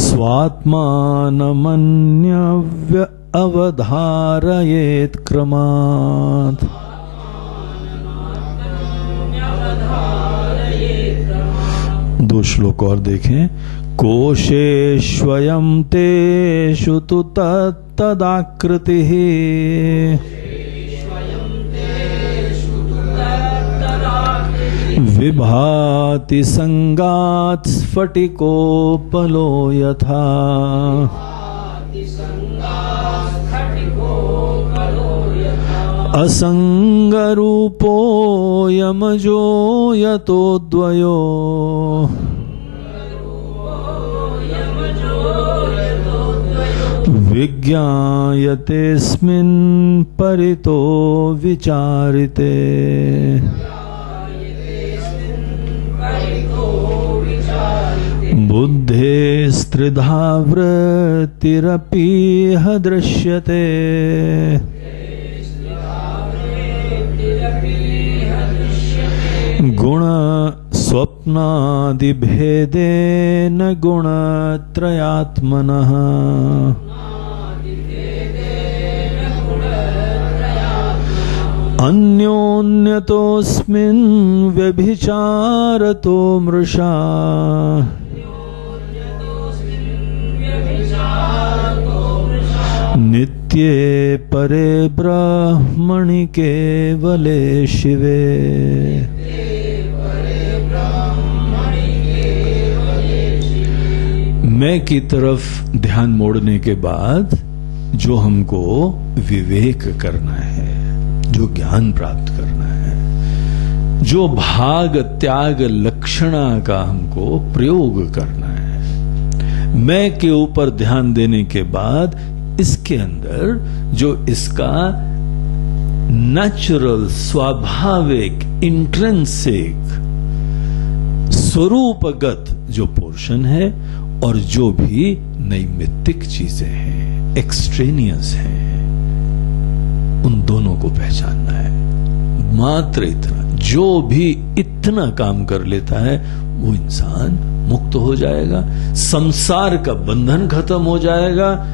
स्वात्मानमन्यव्य अवधारयेत् क्रमात्। दो श्लोक और देखें। कोशेष्वयं तेषु तु तत्तदाकृतिः विभाति संगात् स्फटिकोपलो यथा असंगरूपोऽयमजो यतो द्वयो विज्ञायतेऽस्मिन् परितो विचारिते। बुद्धेस्त्रिधा वृत्तिरपीह दृश्यते गुण स्वप्नादिभेदेन गुणत्रयात्मनः अन्योन्यतोऽस्मिन् व्यभिचारतो मृषा नित्ये परे ब्रह्मणि केवले शिवे। मैं की तरफ ध्यान मोड़ने के बाद जो हमको विवेक करना है, जो ज्ञान प्राप्त करना है, जो भाग त्याग लक्षणा का हमको प्रयोग करना है, मैं के ऊपर ध्यान देने के बाद इसके अंदर जो इसका नेचुरल, स्वाभाविक, इंट्रिंसिक, स्वरूपगत जो पोर्शन है और जो भी नैमित्तिक चीजें हैं, एक्सट्रेनियस हैं, उन दोनों को पहचानना है। मात्र इतना, जो भी इतना काम कर लेता है वो इंसान मुक्त हो जाएगा, संसार का बंधन खत्म हो जाएगा,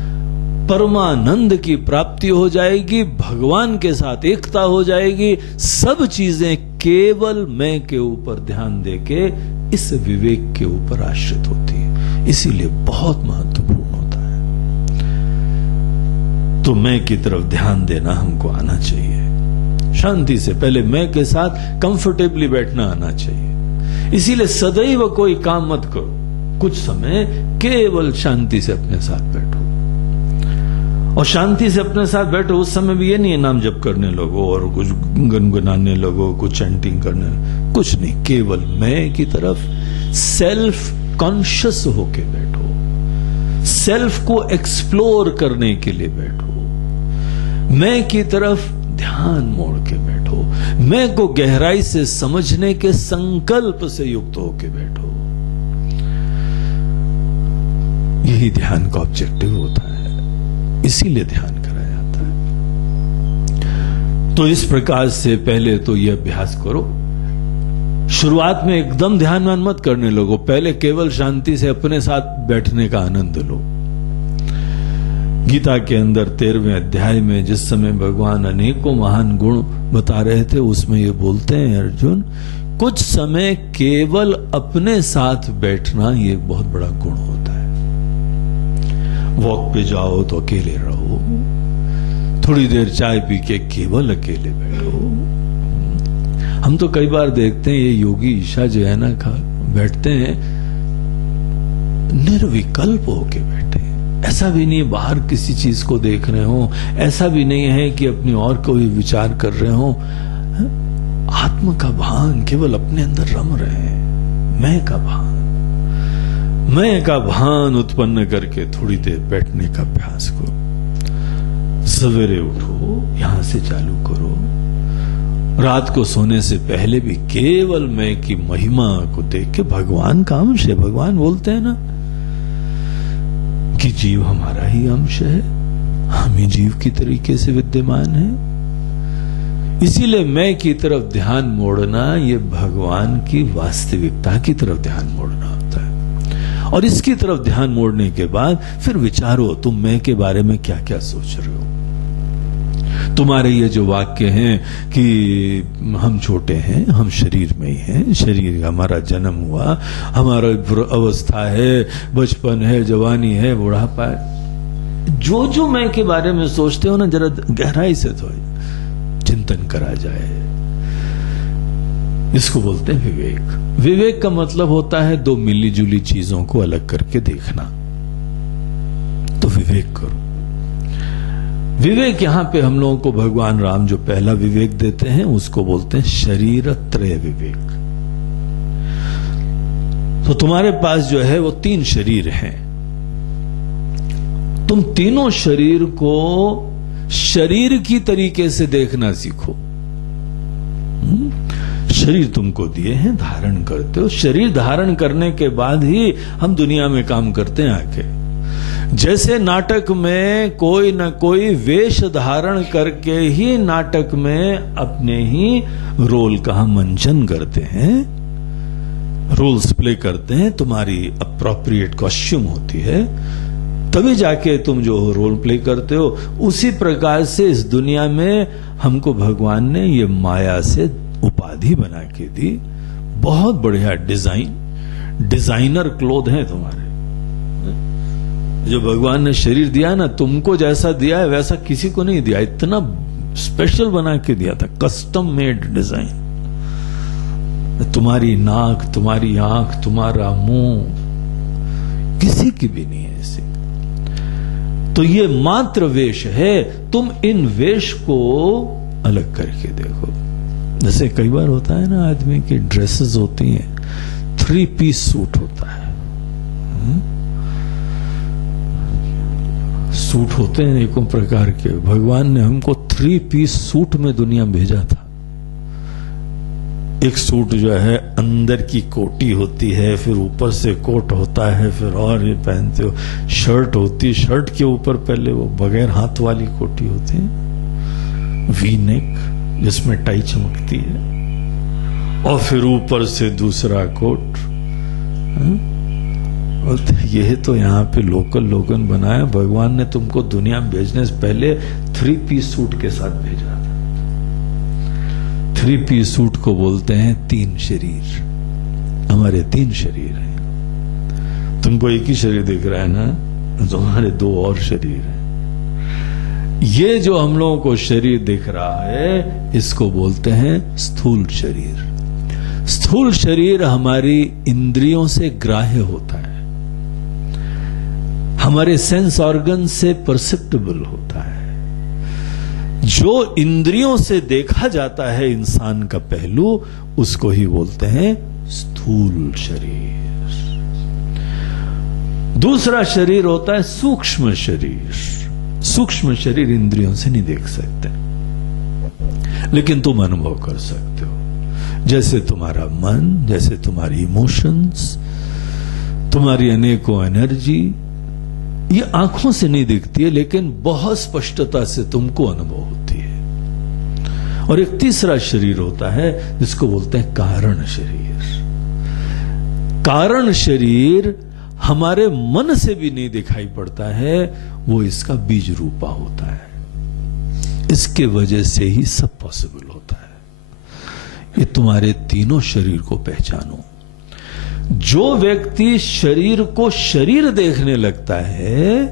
परमानंद की प्राप्ति हो जाएगी, भगवान के साथ एकता हो जाएगी। सब चीजें केवल मैं के ऊपर ध्यान देके इस विवेक के ऊपर आश्रित होती है। इसीलिए बहुत महत्वपूर्ण होता है। तो मैं की तरफ ध्यान देना हमको आना चाहिए। शांति से पहले मैं के साथ कंफर्टेबली बैठना आना चाहिए। इसीलिए सदैव कोई काम मत करो, कुछ समय केवल शांति से अपने साथ बैठो। और शांति से अपने साथ बैठो, उस समय भी ये नहीं है नाम जप करने लगो और कुछ गुनगुनाने लगो, कुछ चैंटिंग करने, कुछ नहीं। केवल मैं की तरफ सेल्फ कॉन्शियस होके बैठो, सेल्फ को एक्सप्लोर करने के लिए बैठो। मैं की तरफ ध्यान मोड़ के बैठो, मैं को गहराई से समझने के संकल्प से युक्त होके बैठो। यही ध्यान का ऑब्जेक्टिव होता है, इसीलिए ध्यान कराया जाता है। तो इस प्रकार से पहले तो यह अभ्यास करो। शुरुआत में एकदम ध्यान मत करने लगो, पहले केवल शांति से अपने साथ बैठने का आनंद लो। गीता के अंदर 13वें अध्याय में जिस समय भगवान अनेकों महान गुण बता रहे थे, उसमें ये बोलते हैं, अर्जुन, कुछ समय केवल अपने साथ बैठना ये बहुत बड़ा गुण होता है। वॉक पे जाओ तो अकेले रहो, थोड़ी देर चाय पी के केवल अकेले बैठो। हम तो कई बार देखते हैं ये योगी ईशा जो है ना, बैठते हैं निर्विकल्प होके बैठे हैं। ऐसा भी नहीं बाहर किसी चीज को देख रहे हो, ऐसा भी नहीं है कि अपनी और कोई विचार कर रहे हो। आत्म का भान केवल अपने अंदर रम रहे हैं। मैं का भान, मैं का भान उत्पन्न करके थोड़ी देर बैठने का अभ्यास करो। सवेरे उठो, यहां से चालू करो। रात को सोने से पहले भी केवल मैं की महिमा को देख के, भगवान का अंश है। भगवान बोलते हैं ना कि जीव हमारा ही अंश है, हम ही जीव की तरीके से विद्यमान है। इसीलिए मैं की तरफ ध्यान मोड़ना, ये भगवान की वास्तविकता की तरफ ध्यान मोड़ना होता है। और इसकी तरफ ध्यान मोड़ने के बाद फिर विचारो, तुम मैं के बारे में क्या क्या सोच रहे हो। तुम्हारे ये जो वाक्य हैं कि हम छोटे हैं, हम शरीर में ही हैं, शरीर हमारा जन्म हुआ, हमारा अवस्था है, बचपन है, जवानी है, बुढ़ापा है, जो जो मैं के बारे में सोचते हो ना, जरा गहराई से थोड़ी चिंतन करा जाए। इसको बोलते हैं विवेक। विवेक का मतलब होता है दो मिली जुली चीजों को अलग करके देखना। तो विवेक करो। विवेक यहां पे हम लोगों को भगवान राम जो पहला विवेक देते हैं उसको बोलते हैं शरीर त्रय विवेक। तो तुम्हारे पास जो है वो 3 शरीर हैं। तुम तीनों शरीर को शरीर की तरीके से देखना सीखो। शरीर तुमको दिए हैं, धारण करते हो। शरीर धारण करने के बाद ही हम दुनिया में काम करते हैं आके। जैसे नाटक में कोई न कोई वेश धारण करके ही नाटक में अपने ही रोल का मंचन करते हैं, रोल्स प्ले करते हैं, तुम्हारी अप्रोप्रिएट कॉस्ट्यूम होती है, तभी जाके तुम जो रोल प्ले करते हो। उसी प्रकार से इस दुनिया में हमको भगवान ने ये माया से उपाधि बना के दी। बहुत बढ़िया डिजाइनर क्लोथ हैं तुम्हारे। जो भगवान ने शरीर दिया ना, तुमको जैसा दिया है वैसा किसी को नहीं दिया, इतना स्पेशल बना के दिया था, कस्टम मेड डिजाइन। तुम्हारी नाक, तुम्हारी आंख, तुम्हारा मुंह किसी की भी नहीं है ऐसी। तो ये मात्र वेश है, तुम इन वेश को अलग करके देखो। जैसे कई बार होता है ना, आदमी की ड्रेसेस होती हैं, 3 पीस सूट होता है। सूट होते हैं अनेकों प्रकार के। भगवान ने हमको 3 पीस सूट में दुनिया भेजा था। एक सूट जो है अंदर की कोटी होती है, फिर ऊपर से कोट होता है, फिर और ये पहनते हो। शर्ट होती है, शर्ट के ऊपर पहले वो बगैर हाथ वाली कोटी होती है, वी नेक, जिसमें टाई चमकती है, और फिर ऊपर से दूसरा कोट। ये तो यहाँ पे लोकल लोगन बनाया। भगवान ने तुमको दुनिया भेजने से पहले 3 पीस सूट के साथ भेजा था। 3 पीस सूट को बोलते हैं 3 शरीर। हमारे 3 शरीर हैं। तुमको एक ही शरीर दिख रहा है ना, तुम्हारे 2 और शरीर हैं। ये जो हम लोगों को शरीर दिख रहा है, इसको बोलते हैं स्थूल शरीर। स्थूल शरीर हमारी इंद्रियों से ग्राह्य होता है, हमारे सेंस ऑर्गन से परसेप्टेबल होता है। जो इंद्रियों से देखा जाता है इंसान का पहलू, उसको ही बोलते हैं स्थूल शरीर। दूसरा शरीर होता है सूक्ष्म शरीर। सूक्ष्म शरीर इंद्रियों से नहीं देख सकते, लेकिन तुम अनुभव कर सकते हो। जैसे तुम्हारा मन, जैसे तुम्हारी इमोशंस, तुम्हारी अनेकों एनर्जी, ये आंखों से नहीं दिखती है, लेकिन बहुत स्पष्टता से तुमको अनुभव होती है। और एक तीसरा शरीर होता है जिसको बोलते हैं कारण शरीर। कारण शरीर हमारे मन से भी नहीं दिखाई पड़ता है, वो इसका बीज रूपा होता है। इसके वजह से ही सब पॉसिबल होता है। ये तुम्हारे तीनों शरीर को पहचानो। जो व्यक्ति शरीर को शरीर देखने लगता है,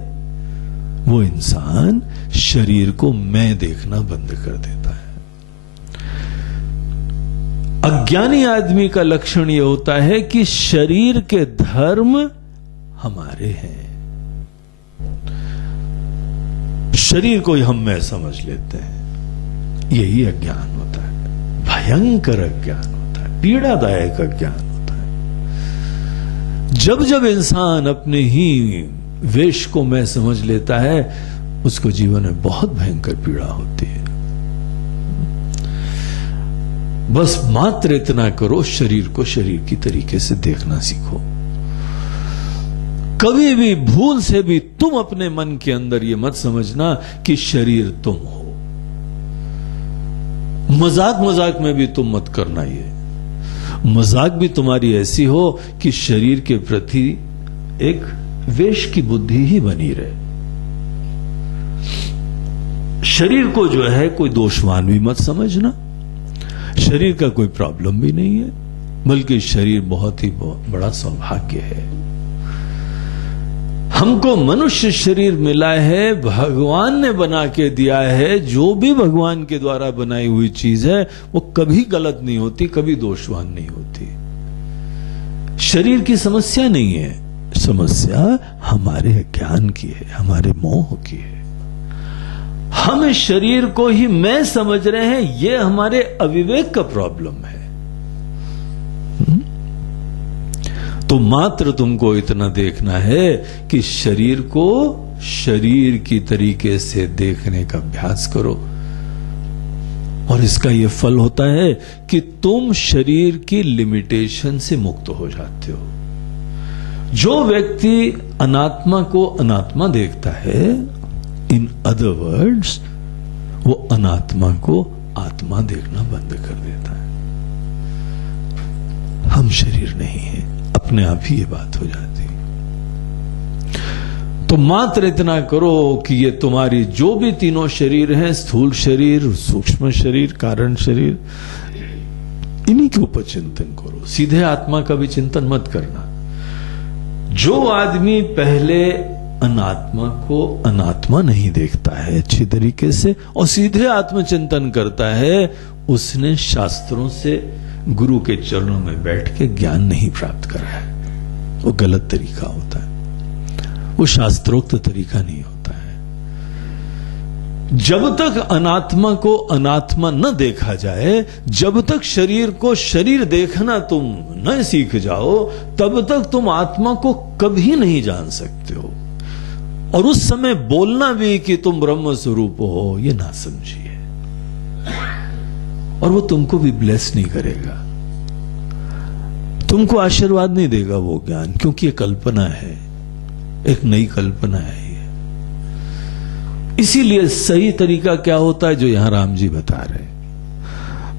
वो इंसान शरीर को मैं देखना बंद कर देता है। अज्ञानी आदमी का लक्षण यह होता है कि शरीर के धर्म हमारे हैं। शरीर को ही हम मैं समझ लेते हैं। यही अज्ञान होता है, भयंकर अज्ञान होता है, पीड़ादायक अज्ञान। जब जब इंसान अपने ही वेश को मैं समझ लेता है, उसको जीवन में बहुत भयंकर पीड़ा होती है। बस मात्र इतना करो, शरीर को शरीर की तरीके से देखना सीखो। कभी भी भूल से भी तुम अपने मन के अंदर ये मत समझना कि शरीर तुम हो। मजाक मजाक में भी तुम मत करना। ये मजाक भी तुम्हारी ऐसी हो कि शरीर के प्रति एक वेश की बुद्धि ही बनी रहे। शरीर को जो है कोई दोषवान भी मत समझना। शरीर का कोई प्रॉब्लम भी नहीं है, बल्कि शरीर बहुत ही बड़ा सौभाग्य है। हमको मनुष्य शरीर मिला है, भगवान ने बना के दिया है। जो भी भगवान के द्वारा बनाई हुई चीज है, वो कभी गलत नहीं होती, कभी दोषवान नहीं होती। शरीर की समस्या नहीं है, समस्या हमारे अज्ञान की है, हमारे मोह की है। हम इस शरीर को ही मैं समझ रहे हैं, ये हमारे अविवेक का प्रॉब्लम है। तो मात्र तुमको इतना देखना है कि शरीर को शरीर की तरीके से देखने का अभ्यास करो, और इसका यह फल होता है कि तुम शरीर की लिमिटेशन से मुक्त हो जाते हो। जो व्यक्ति अनात्मा को अनात्मा देखता है, इन अदर वर्ड्स, वो अनात्मा को आत्मा देखना बंद कर देता है। हम शरीर नहीं है, अपने आप ही ये बात हो जाती है। तो मात्र इतना करो कि ये तुम्हारी जो भी तीनों शरीर हैं, स्थूल शरीर, सूक्ष्म शरीर, कारण शरीर, इन्हीं के ऊपर चिंतन करो। सीधे आत्मा का भी चिंतन मत करना। जो आदमी पहले अनात्मा को अनात्मा नहीं देखता है अच्छी तरीके से और सीधे आत्मचिंतन करता है, उसने शास्त्रों से गुरु के चरणों में बैठ के ज्ञान नहीं प्राप्त करा है। वो गलत तरीका होता है, वो शास्त्रोक्त तरीका नहीं होता है। जब तक अनात्मा को अनात्मा न देखा जाए, जब तक शरीर को शरीर देखना तुम न सीख जाओ, तब तक तुम आत्मा को कभी नहीं जान सकते हो। और उस समय बोलना भी कि तुम ब्रह्म स्वरूप हो, ये ना समझिए, और वो तुमको भी ब्लेस नहीं करेगा, तुमको आशीर्वाद नहीं देगा वो ज्ञान, क्योंकि ये कल्पना है, एक नई कल्पना है। इसीलिए सही तरीका क्या होता है, जो यहां राम जी बता रहे।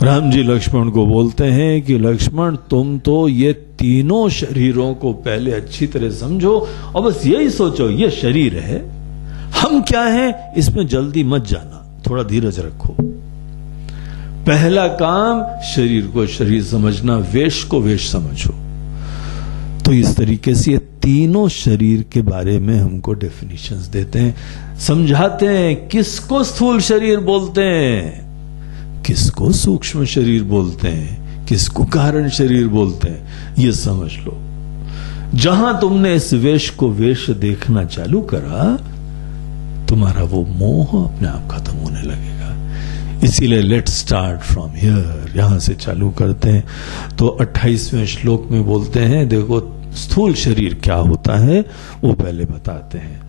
राम जी लक्ष्मण को बोलते हैं कि लक्ष्मण, तुम तो ये तीनों शरीरों को पहले अच्छी तरह समझो और बस यही सोचो ये शरीर है, हम क्या हैं, इसमें जल्दी मत जाना, थोड़ा धीरज रखो। पहला काम शरीर को शरीर समझना, वेश को वेश समझो। तो इस तरीके से ये तीनों शरीर के बारे में हमको डेफिनेशंस देते हैं, समझाते हैं। किसको स्थूल शरीर बोलते हैं, किसको सूक्ष्म शरीर बोलते हैं, किसको कारण शरीर बोलते हैं, ये समझ लो। जहां तुमने इस वेश को वेश देखना चालू करा, तुम्हारा वो मोह अपने आप खत्म होने लगेगा। इसीलिए लेट स्टार्ट फ्रॉम हियर, यहां से चालू करते हैं। तो 28वें श्लोक में बोलते हैं, देखो स्थूल शरीर क्या होता है वो पहले बताते हैं।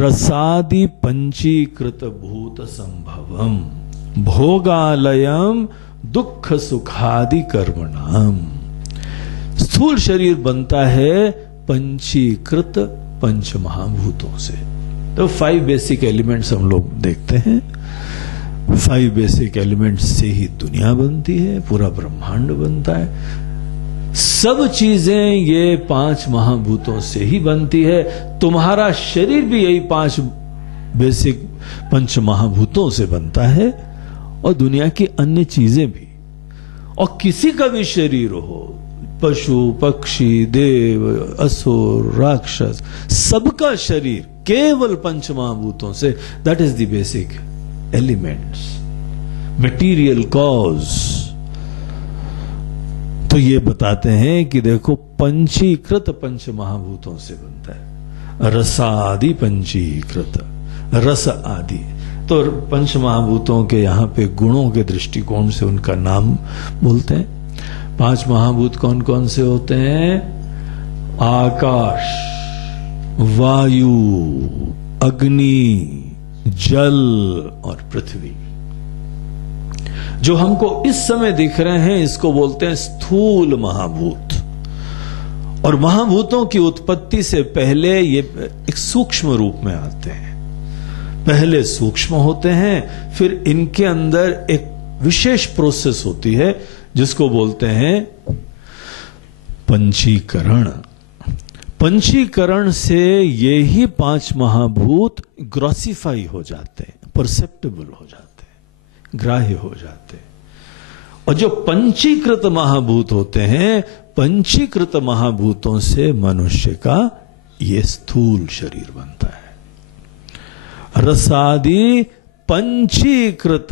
रसादि पंचीकृत भूत संभवम भोगालयम दुख सुखादि कर्मणाम। स्थूल शरीर बनता है पंचीकृत पंच महाभूतों से। तो 5 बेसिक एलिमेंट्स हम लोग देखते हैं। 5 बेसिक एलिमेंट्स से ही दुनिया बनती है, पूरा ब्रह्मांड बनता है। सब चीजें ये 5 महाभूतों से ही बनती है। तुम्हारा शरीर भी यही 5 बेसिक पंच महाभूतों से बनता है, और दुनिया की अन्य चीजें भी। और किसी का भी शरीर हो, पशु पक्षी देव असुर राक्षस, सबका शरीर केवल पंच महाभूतों से, that is the basic elements, material cause. तो ये बताते हैं कि देखो पंचीकृत पंच महाभूतों से बनता है। रसादि पंचीकृत, रस आदि। तो पंच महाभूतों के यहां पे गुणों के दृष्टिकोण से उनका नाम बोलते हैं। 5 महाभूत कौन कौन से होते हैं? आकाश, वायु, अग्नि, जल और पृथ्वी। जो हमको इस समय दिख रहे हैं, इसको बोलते हैं स्थूल महाभूत। और महाभूतों की उत्पत्ति से पहले ये एक सूक्ष्म रूप में आते हैं। पहले सूक्ष्म होते हैं, फिर इनके अंदर एक विशेष प्रोसेस होती है जिसको बोलते हैं पंचीकरण। पंचीकरण से ये ही 5 महाभूत ग्रॉसिफाई हो जाते हैं, परसेप्टेबल हो जाते हैं, ग्राह्य हो जाते हैं। और जो पंचीकृत महाभूत होते हैं, पंचीकृत महाभूतों से मनुष्य का ये स्थूल शरीर बनता है। रसादि पंचीकृत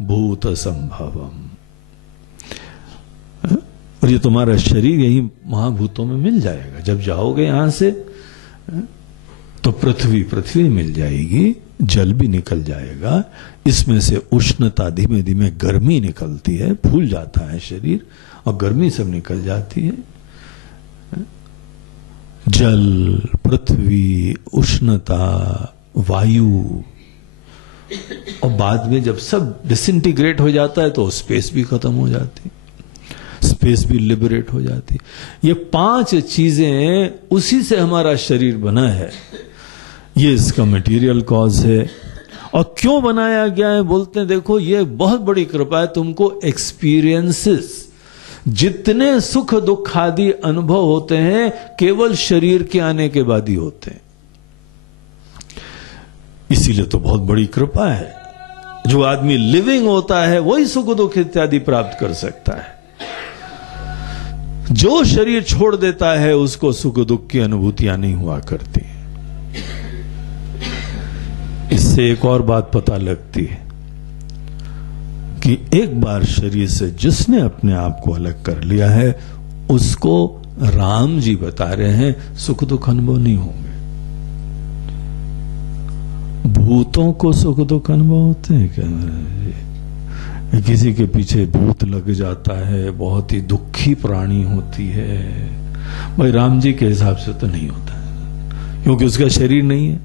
भूत संभवम। और ये तुम्हारा शरीर यही महाभूतों में मिल जाएगा। जब जाओगे यहां से तो पृथ्वी मिल जाएगी, जल भी निकल जाएगा, इसमें से उष्णता धीमे धीमे गर्मी निकलती है, फूल जाता है शरीर और गर्मी सब निकल जाती है। जल, पृथ्वी, उष्णता, वायु, और बाद में जब सब डिसइंटीग्रेट हो जाता है तो स्पेस भी खत्म हो जाती, स्पेस भी लिबरेट हो जाती। ये 5 चीजें, उसी से हमारा शरीर बना है। ये इसका मटेरियल कॉज है। और क्यों बनाया गया है बोलते हैं, देखो ये बहुत बड़ी कृपा है, तुमको एक्सपीरियंसेस, जितने सुख दुख आदि अनुभव होते हैं केवल शरीर के आने के बाद ही होते हैं। इसीलिए तो बहुत बड़ी कृपा है। जो आदमी लिविंग होता है वही सुख दुख इत्यादि प्राप्त कर सकता है। जो शरीर छोड़ देता है उसको सुख दुख की अनुभूतियां नहीं हुआ करती। इससे एक और बात पता लगती है कि एक बार शरीर से जिसने अपने आप को अलग कर लिया है, उसको राम जी बता रहे हैं सुख दुख अनुभव नहीं होंगे। भूतों को सुख दुख अनुभव होते हैं क्या? किसी के पीछे भूत लग जाता है, बहुत ही दुखी प्राणी होती है। भाई राम जी के हिसाब से तो नहीं होता है, क्योंकि उसका शरीर नहीं है।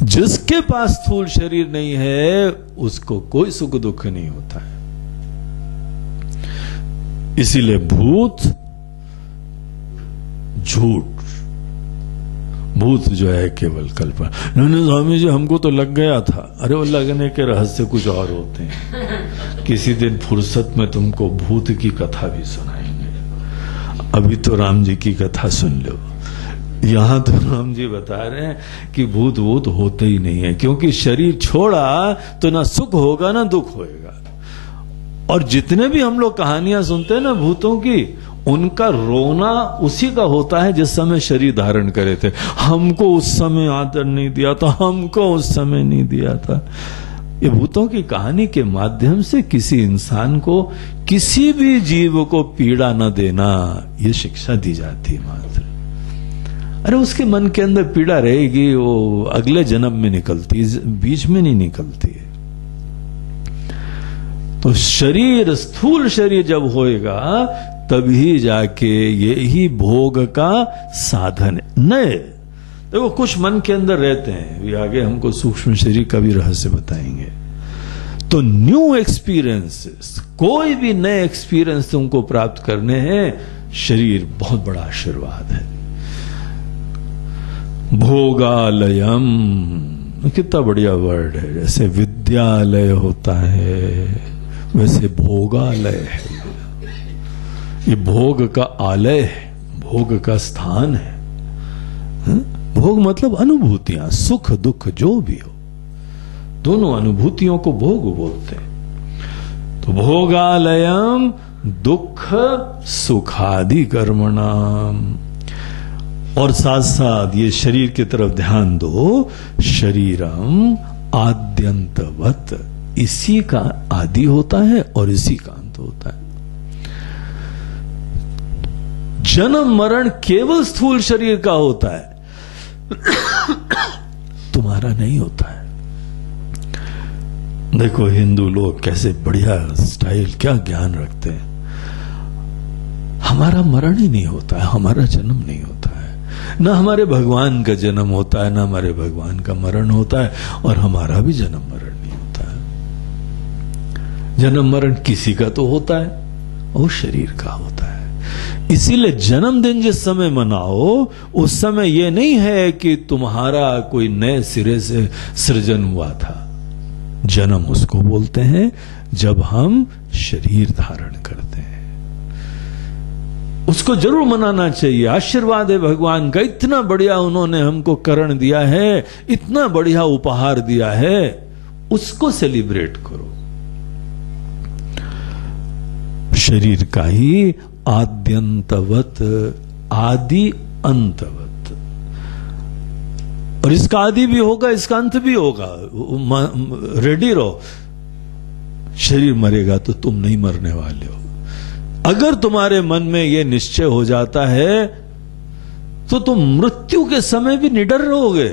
जिसके पास स्थूल शरीर नहीं है उसको कोई सुख दुख नहीं होता है। इसीलिए भूत झूठ, भूत जो है केवल कल्पना। नहीं स्वामी जी हमको तो लग गया था। अरे वो लगने के रहस्य कुछ और होते हैं। किसी दिन फुर्सत में तुमको भूत की कथा भी सुनाएंगे। अभी तो राम जी की कथा सुन लो। यहां तो राम जी बता रहे हैं कि भूत भूत होते ही नहीं है, क्योंकि शरीर छोड़ा तो ना सुख होगा ना दुख होएगा। और जितने भी हम लोग कहानियां सुनते हैं ना भूतों की, उनका रोना उसी का होता है जिस समय शरीर धारण करे थे। हमको उस समय आदर नहीं दिया था, हमको उस समय नहीं दिया था। ये भूतों की कहानी के माध्यम से किसी इंसान को, किसी भी जीव को पीड़ा न देना, ये शिक्षा दी जाती है मात्र। अरे उसके मन के अंदर पीड़ा रहेगी, वो अगले जन्म में निकलती, बीच में नहीं निकलती है। तो शरीर, स्थूल शरीर जब होएगा तभी जाके यही भोग का साधन है। नए देखो कुछ मन के अंदर रहते हैं, भी आगे हमको सूक्ष्म शरीर का भी रहस्य बताएंगे। तो न्यू एक्सपीरियंसेस, कोई भी नए एक्सपीरियंस तुमको प्राप्त करने हैं, शरीर बहुत बड़ा आशीर्वाद है। भोगालयम, कितना बढ़िया वर्ड है। जैसे विद्यालय होता है वैसे भोगालय है। ये भोग का आलय है, भोग का स्थान है। भोग मतलब अनुभूतियां, सुख दुख जो भी हो, दोनों अनुभूतियों को भोग बोलते हैं। तो भोगालयम दुख सुखादि कर्मणाम। और साथ साथ ये शरीर की तरफ ध्यान दो, शरीरम आद्यंतवत, इसी का आदि होता है और इसी का अंत होता है। जन्म मरण केवल स्थूल शरीर का होता है, तुम्हारा नहीं होता है। देखो हिंदू लोग कैसे बढ़िया स्टाइल, क्या ज्ञान रखते हैं। हमारा मरण ही नहीं होता है, हमारा जन्म नहीं होता है, ना हमारे भगवान का जन्म होता है, ना हमारे भगवान का मरण होता है, और हमारा भी जन्म मरण नहीं होता है। जन्म मरण किसी का तो होता है, वो शरीर का होता है। इसीलिए जन्मदिन जिस समय मनाओ, उस समय यह नहीं है कि तुम्हारा कोई नए सिरे से सृजन हुआ था। जन्म उसको बोलते हैं जब हम शरीर धारण करते हैं। उसको जरूर मनाना चाहिए। आशीर्वाद है भगवान का, इतना बढ़िया उन्होंने हमको करण दिया है, इतना बढ़िया उपहार दिया है, उसको सेलिब्रेट करो। शरीर का ही आद्यंतवत, आदि अंतवत, और इसका आदि भी होगा, इसका अंत भी होगा। रेडी रहो, शरीर मरेगा तो तुम नहीं मरने वाले हो। अगर तुम्हारे मन में यह निश्चय हो जाता है तो तुम मृत्यु के समय भी निडर रहोगे।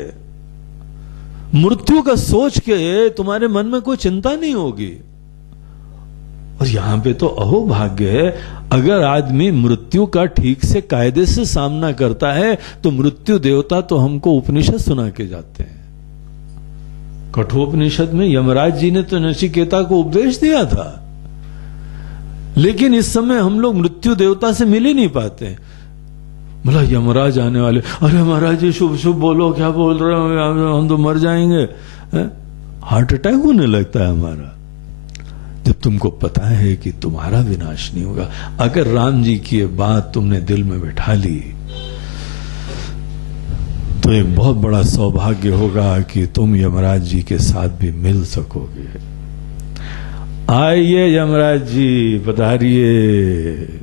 मृत्यु का सोच के तुम्हारे मन में कोई चिंता नहीं होगी। और यहां पे तो अहो भाग्य है, अगर आदमी मृत्यु का ठीक से कायदे से सामना करता है तो मृत्यु देवता तो हमको उपनिषद सुना के जाते हैं। कठोपनिषद में यमराज जी ने तो नचिकेता को उपदेश दिया था, लेकिन इस समय हम लोग मृत्यु देवता से मिल ही नहीं पाते। बोला यमराज आने वाले, अरे महाराज जी शुभ शुभ बोलो, क्या बोल रहे हो, हम तो मर जाएंगे। हार्ट अटैक होने लगता है हमारा जब तुमको पता है कि तुम्हारा विनाश नहीं होगा। अगर राम जी की ये बात तुमने दिल में बिठा ली तो एक बहुत बड़ा सौभाग्य होगा कि तुम यमराज जी के साथ भी मिल सकोगे। आइए यमराज जी, पधारिए।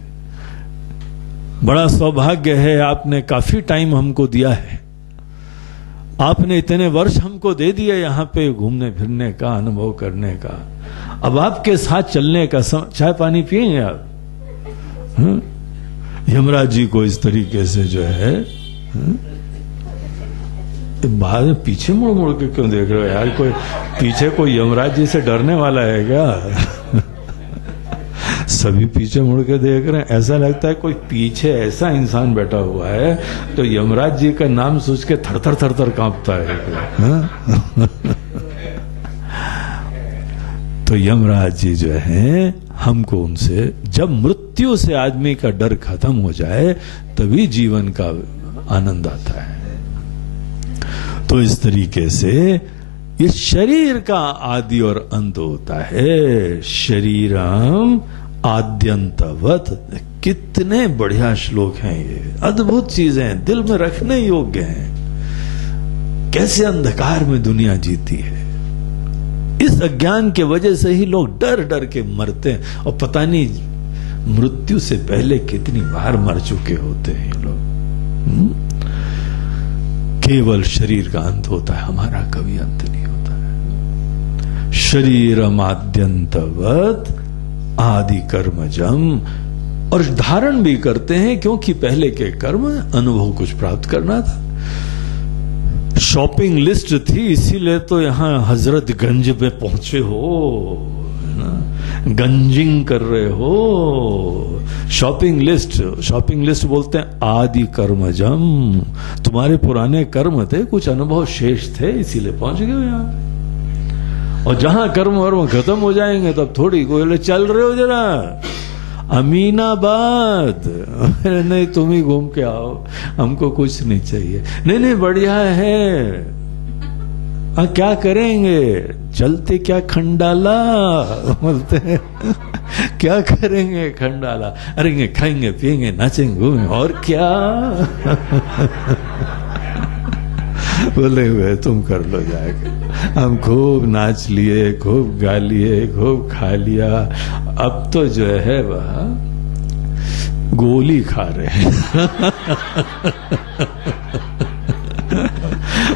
बड़ा सौभाग्य है, आपने काफी टाइम हमको दिया है आपने इतने वर्ष हमको दे दिए यहाँ पे घूमने फिरने का, अनुभव करने का, अब आपके साथ चलने का चाय पानी पिएंगे आप? यमराज जी को इस तरीके से जो है बाद में पीछे मुड़ मुड़ के क्यों देख रहे हो यार? कोई पीछे कोई यमराज जी से डरने वाला है क्या? सभी पीछे मुड़ के देख रहे हैं, ऐसा लगता है कोई पीछे ऐसा इंसान बैठा हुआ है तो यमराज जी का नाम सोच के थर थर थर थर कांपता है। तो यमराज जी जो है हमको उनसे, जब मृत्यु से आदमी का डर खत्म हो जाए तभी जीवन का आनंद आता है। तो इस तरीके से ये शरीर का आदि और अंत होता है। शरीरम आद्यंतवत, कितने बढ़िया श्लोक हैं ये, अद्भुत चीजें हैं, दिल में रखने योग्य हैं। कैसे अंधकार में दुनिया जीती है, इस अज्ञान के वजह से ही लोग डर डर के मरते हैं, और पता नहीं मृत्यु से पहले कितनी बार मर चुके होते हैं ये लोग। केवल शरीर का अंत होता है, हमारा कभी अंत नहीं होता है। शरीरम आद्यंतवत आदि कर्मजम, और धारण भी करते हैं क्योंकि पहले के कर्म अनुभव कुछ प्राप्त करना था। शॉपिंग लिस्ट थी इसीलिए तो यहां हजरतगंज में पहुंचे हो, गंजिंग कर रहे हो। शॉपिंग लिस्ट बोलते हैं आदि कर्मजम, तुम्हारे पुराने कर्म थे, कुछ अनुभव शेष थे इसीलिए पहुंच गए हो यहां। और जहां कर्म वर्म खत्म हो जाएंगे तब थोड़ी कोई चल रहे हो जरा अमीनाबाद, नहीं तुम ही घूम के आओ, हमको कुछ नहीं चाहिए। नहीं बढ़िया है, क्या करेंगे, चलते क्या खंडाला बोलते हैं। क्या करेंगे खंडाला, अरे खाएंगे पिएंगे नाचेंगे घूमेंगे और क्या। बोले हुए तुम कर लो जाके, हम खूब नाच लिए, खूब गा लिए, खूब खा लिया, अब तो जो है वह गोली खा रहे हैं।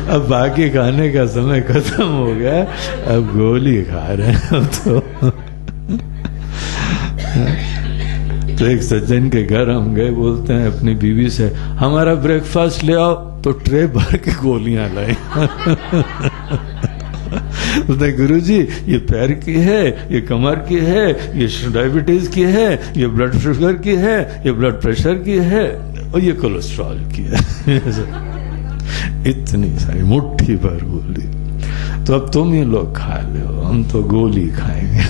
अब बाकी खाने का समय खत्म हो गया, अब गोली खा रहे हैं। अब तो एक सज्जन के घर हम गए, बोलते हैं अपनी बीवी से हमारा ब्रेकफास्ट ले आओ, तो ट्रे भर के गोलियां लाई। बोलते गुरुजी ये पैर की है, ये कमर की है, ये डायबिटीज की है, ये ब्लड शुगर की है, ये ब्लड प्रेशर की है, और ये कोलेस्ट्रॉल की है। इतनी सारी मुट्ठी भर गोली, तो अब तुम ये लोग खा लो, हम तो गोली खाएंगे।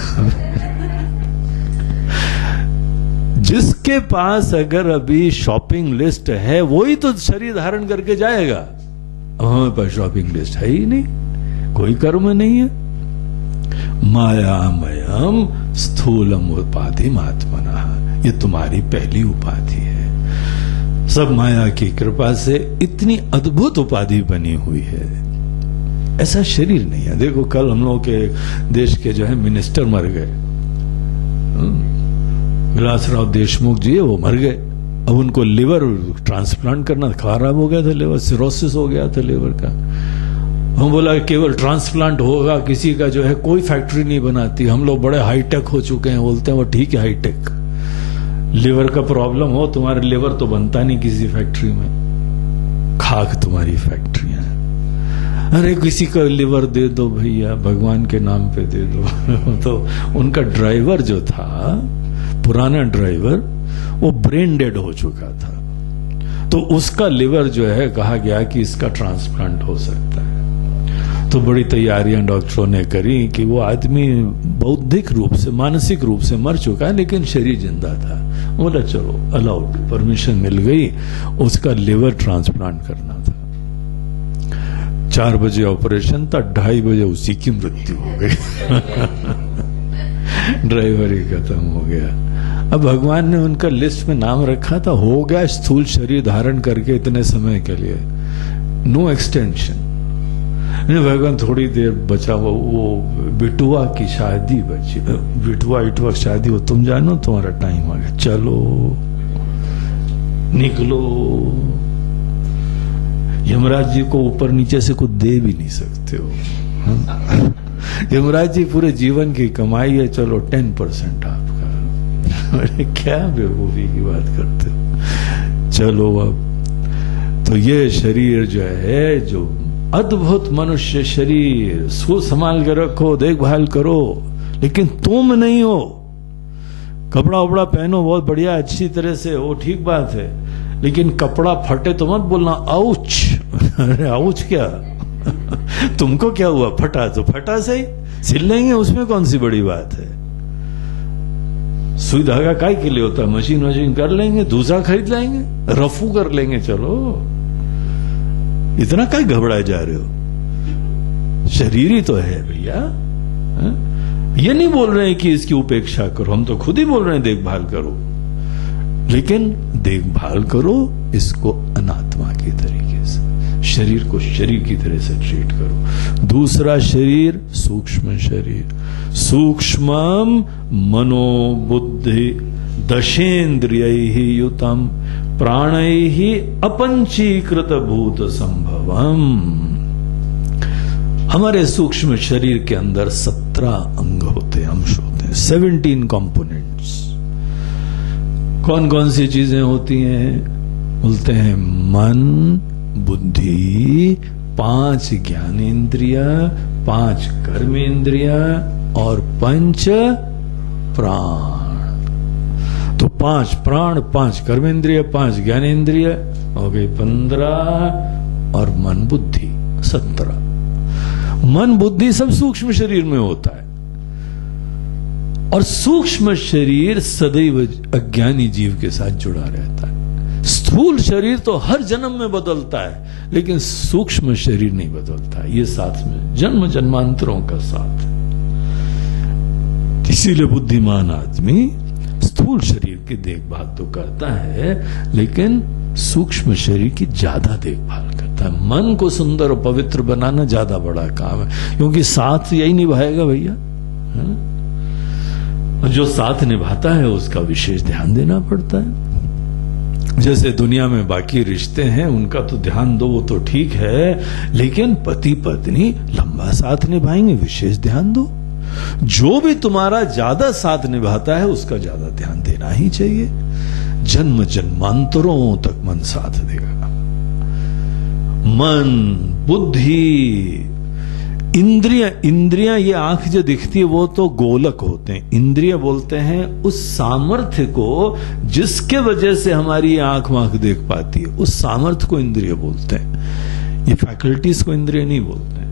जिसके पास अगर अभी शॉपिंग लिस्ट है वही तो शरीर धारण करके जाएगा। अब हमारे पास शॉपिंग लिस्ट है ही नहीं, कोई कर्म नहीं है। मायामयम स्थूलम उपाधि आत्मना, ये तुम्हारी पहली उपाधि है। सब माया की कृपा से इतनी अद्भुत उपाधि बनी हुई है, ऐसा शरीर नहीं है। देखो कल हम लोग के देश के जो है मिनिस्टर मर गए, विलासराव देशमुख जी, वो मर गए। अब उनको लिवर ट्रांसप्लांट करना, खराब हो गया था लिवर, सिरोसिस हो गया था लिवर का। हम बोला केवल ट्रांसप्लांट होगा, किसी का जो है कोई फैक्ट्री नहीं बनाती, हम लोग बड़े हाईटेक हो चुके हैं। बोलते हैं वो ठीक है हाईटेक, लिवर का प्रॉब्लम हो, तुम्हारे लिवर तो बनता नहीं किसी फैक्ट्री में, खाक तुम्हारी फैक्ट्री है। अरे किसी का लिवर दे दो भैया, भगवान के नाम पे दे दो। तो उनका ड्राइवर जो था, पुराना ड्राइवर, वो ब्रेन डेड हो चुका था, तो उसका लिवर जो है कहा गया कि इसका ट्रांसप्लांट हो सकता है। तो बड़ी तैयारियां डॉक्टरों ने करी कि वो आदमी बौद्धिक रूप से, मानसिक रूप से मर चुका है लेकिन शरीर जिंदा था। बोला चलो अलाउड, परमिशन मिल गई, उसका लिवर ट्रांसप्लांट करना था। 4 बजे ऑपरेशन था, 2:30 बजे उसी की मृत्यु हो गई। ड्राइवर ही खत्म हो गया। अब भगवान ने उनका लिस्ट में नाम रखा था, हो गया स्थूल शरीर धारण करके इतने समय के लिए, नो एक्सटेंशन। भगवान थोड़ी देर बचा, वो बिटुआ की शादी बची, बिटुआ इटुआ शादी हो, तुम जानो तुम्हारा टाइम आ गया, चलो निकलो। यमराज जी को ऊपर नीचे से कुछ दे भी नहीं सकते हो। यमराज जी पूरे जीवन की कमाई है, चलो 10% आपका। अरे क्या बेवकूफी की बात करते हो। चलो अब तो ये शरीर जो है, जो अद्भुत मनुष्य शरीर, उसको संभाल के रखो, देखभाल करो, लेकिन तुम नहीं हो। कपड़ा वपड़ा पहनो बहुत बढ़िया अच्छी तरह से, वो ठीक बात है, लेकिन कपड़ा फटे तो मत बोलना आउच। अरे आउच क्या? तुमको क्या हुआ? फटा तो फटा सही, सिल लेंगे, उसमें कौन सी बड़ी बात है। सुई धागा काय के लिए होता है? मशीन कर लेंगे, दूसरा खरीद लेंगे, रफू कर लेंगे, चलो इतना काय घबराए जा रहे हो? शरीर ही तो है भैया। ये नहीं बोल रहे हैं कि इसकी उपेक्षा करो, हम तो खुद ही बोल रहे हैं देखभाल करो, लेकिन देखभाल करो इसको अनात्मा के तरीके से, शरीर को शरीर की तरह से ट्रीट करो। दूसरा शरीर सूक्ष्म शरीर, सूक्ष्मम मनोबुद्धि दशेन्द्रियैः युतम प्राणैः अपंचीकृत भूत संभवम। हमारे सूक्ष्म शरीर के अंदर 17 अंग होते हैं, अंश होते हैं, 17 कंपोनेंट्स। कौन कौन सी चीजें होती हैं? बोलते हैं मन, बुद्धि, 5 ज्ञानेन्द्रिय, 5 कर्मेंद्रिय और 5 प्राण। तो 5 प्राण, 5 कर्मेंद्रिय, 5 ज्ञानेन्द्रिय हो गई 15, और मन बुद्धि 17। मन बुद्धि सब सूक्ष्म शरीर में होता है, और सूक्ष्म शरीर सदैव अज्ञानी जीव के साथ जुड़ा रहता है। स्थूल शरीर तो हर जन्म में बदलता है, लेकिन सूक्ष्म शरीर नहीं बदलता, ये साथ में जन्म जन्मांतरों का साथ है। इसीलिए बुद्धिमान आदमी स्थूल शरीर की देखभाल तो करता है, लेकिन सूक्ष्म शरीर की ज्यादा देखभाल करता है। मन को सुंदर और पवित्र बनाना ज्यादा बड़ा काम है, क्योंकि साथ यही निभाएगा भैया। जो साथ निभाता है उसका विशेष ध्यान देना पड़ता है। जैसे दुनिया में बाकी रिश्ते हैं उनका तो ध्यान दो, वो तो ठीक है, लेकिन पति पत्नी लंबा साथ निभाएंगे, विशेष ध्यान दो। जो भी तुम्हारा ज्यादा साथ निभाता है उसका ज्यादा ध्यान देना ही चाहिए। जन्म जन्मांतरों तक मन साथ देगा। मन, बुद्धि, इंद्रियां ये आंख जो दिखती है वो तो गोलक होते हैं। इंद्रिय बोलते हैं उस सामर्थ्य को जिसके वजह से हमारी आंख वांख देख पाती है, उस सामर्थ्य को इंद्रिय बोलते हैं। ये फैकल्टीज को इंद्रिय नहीं बोलते हैं।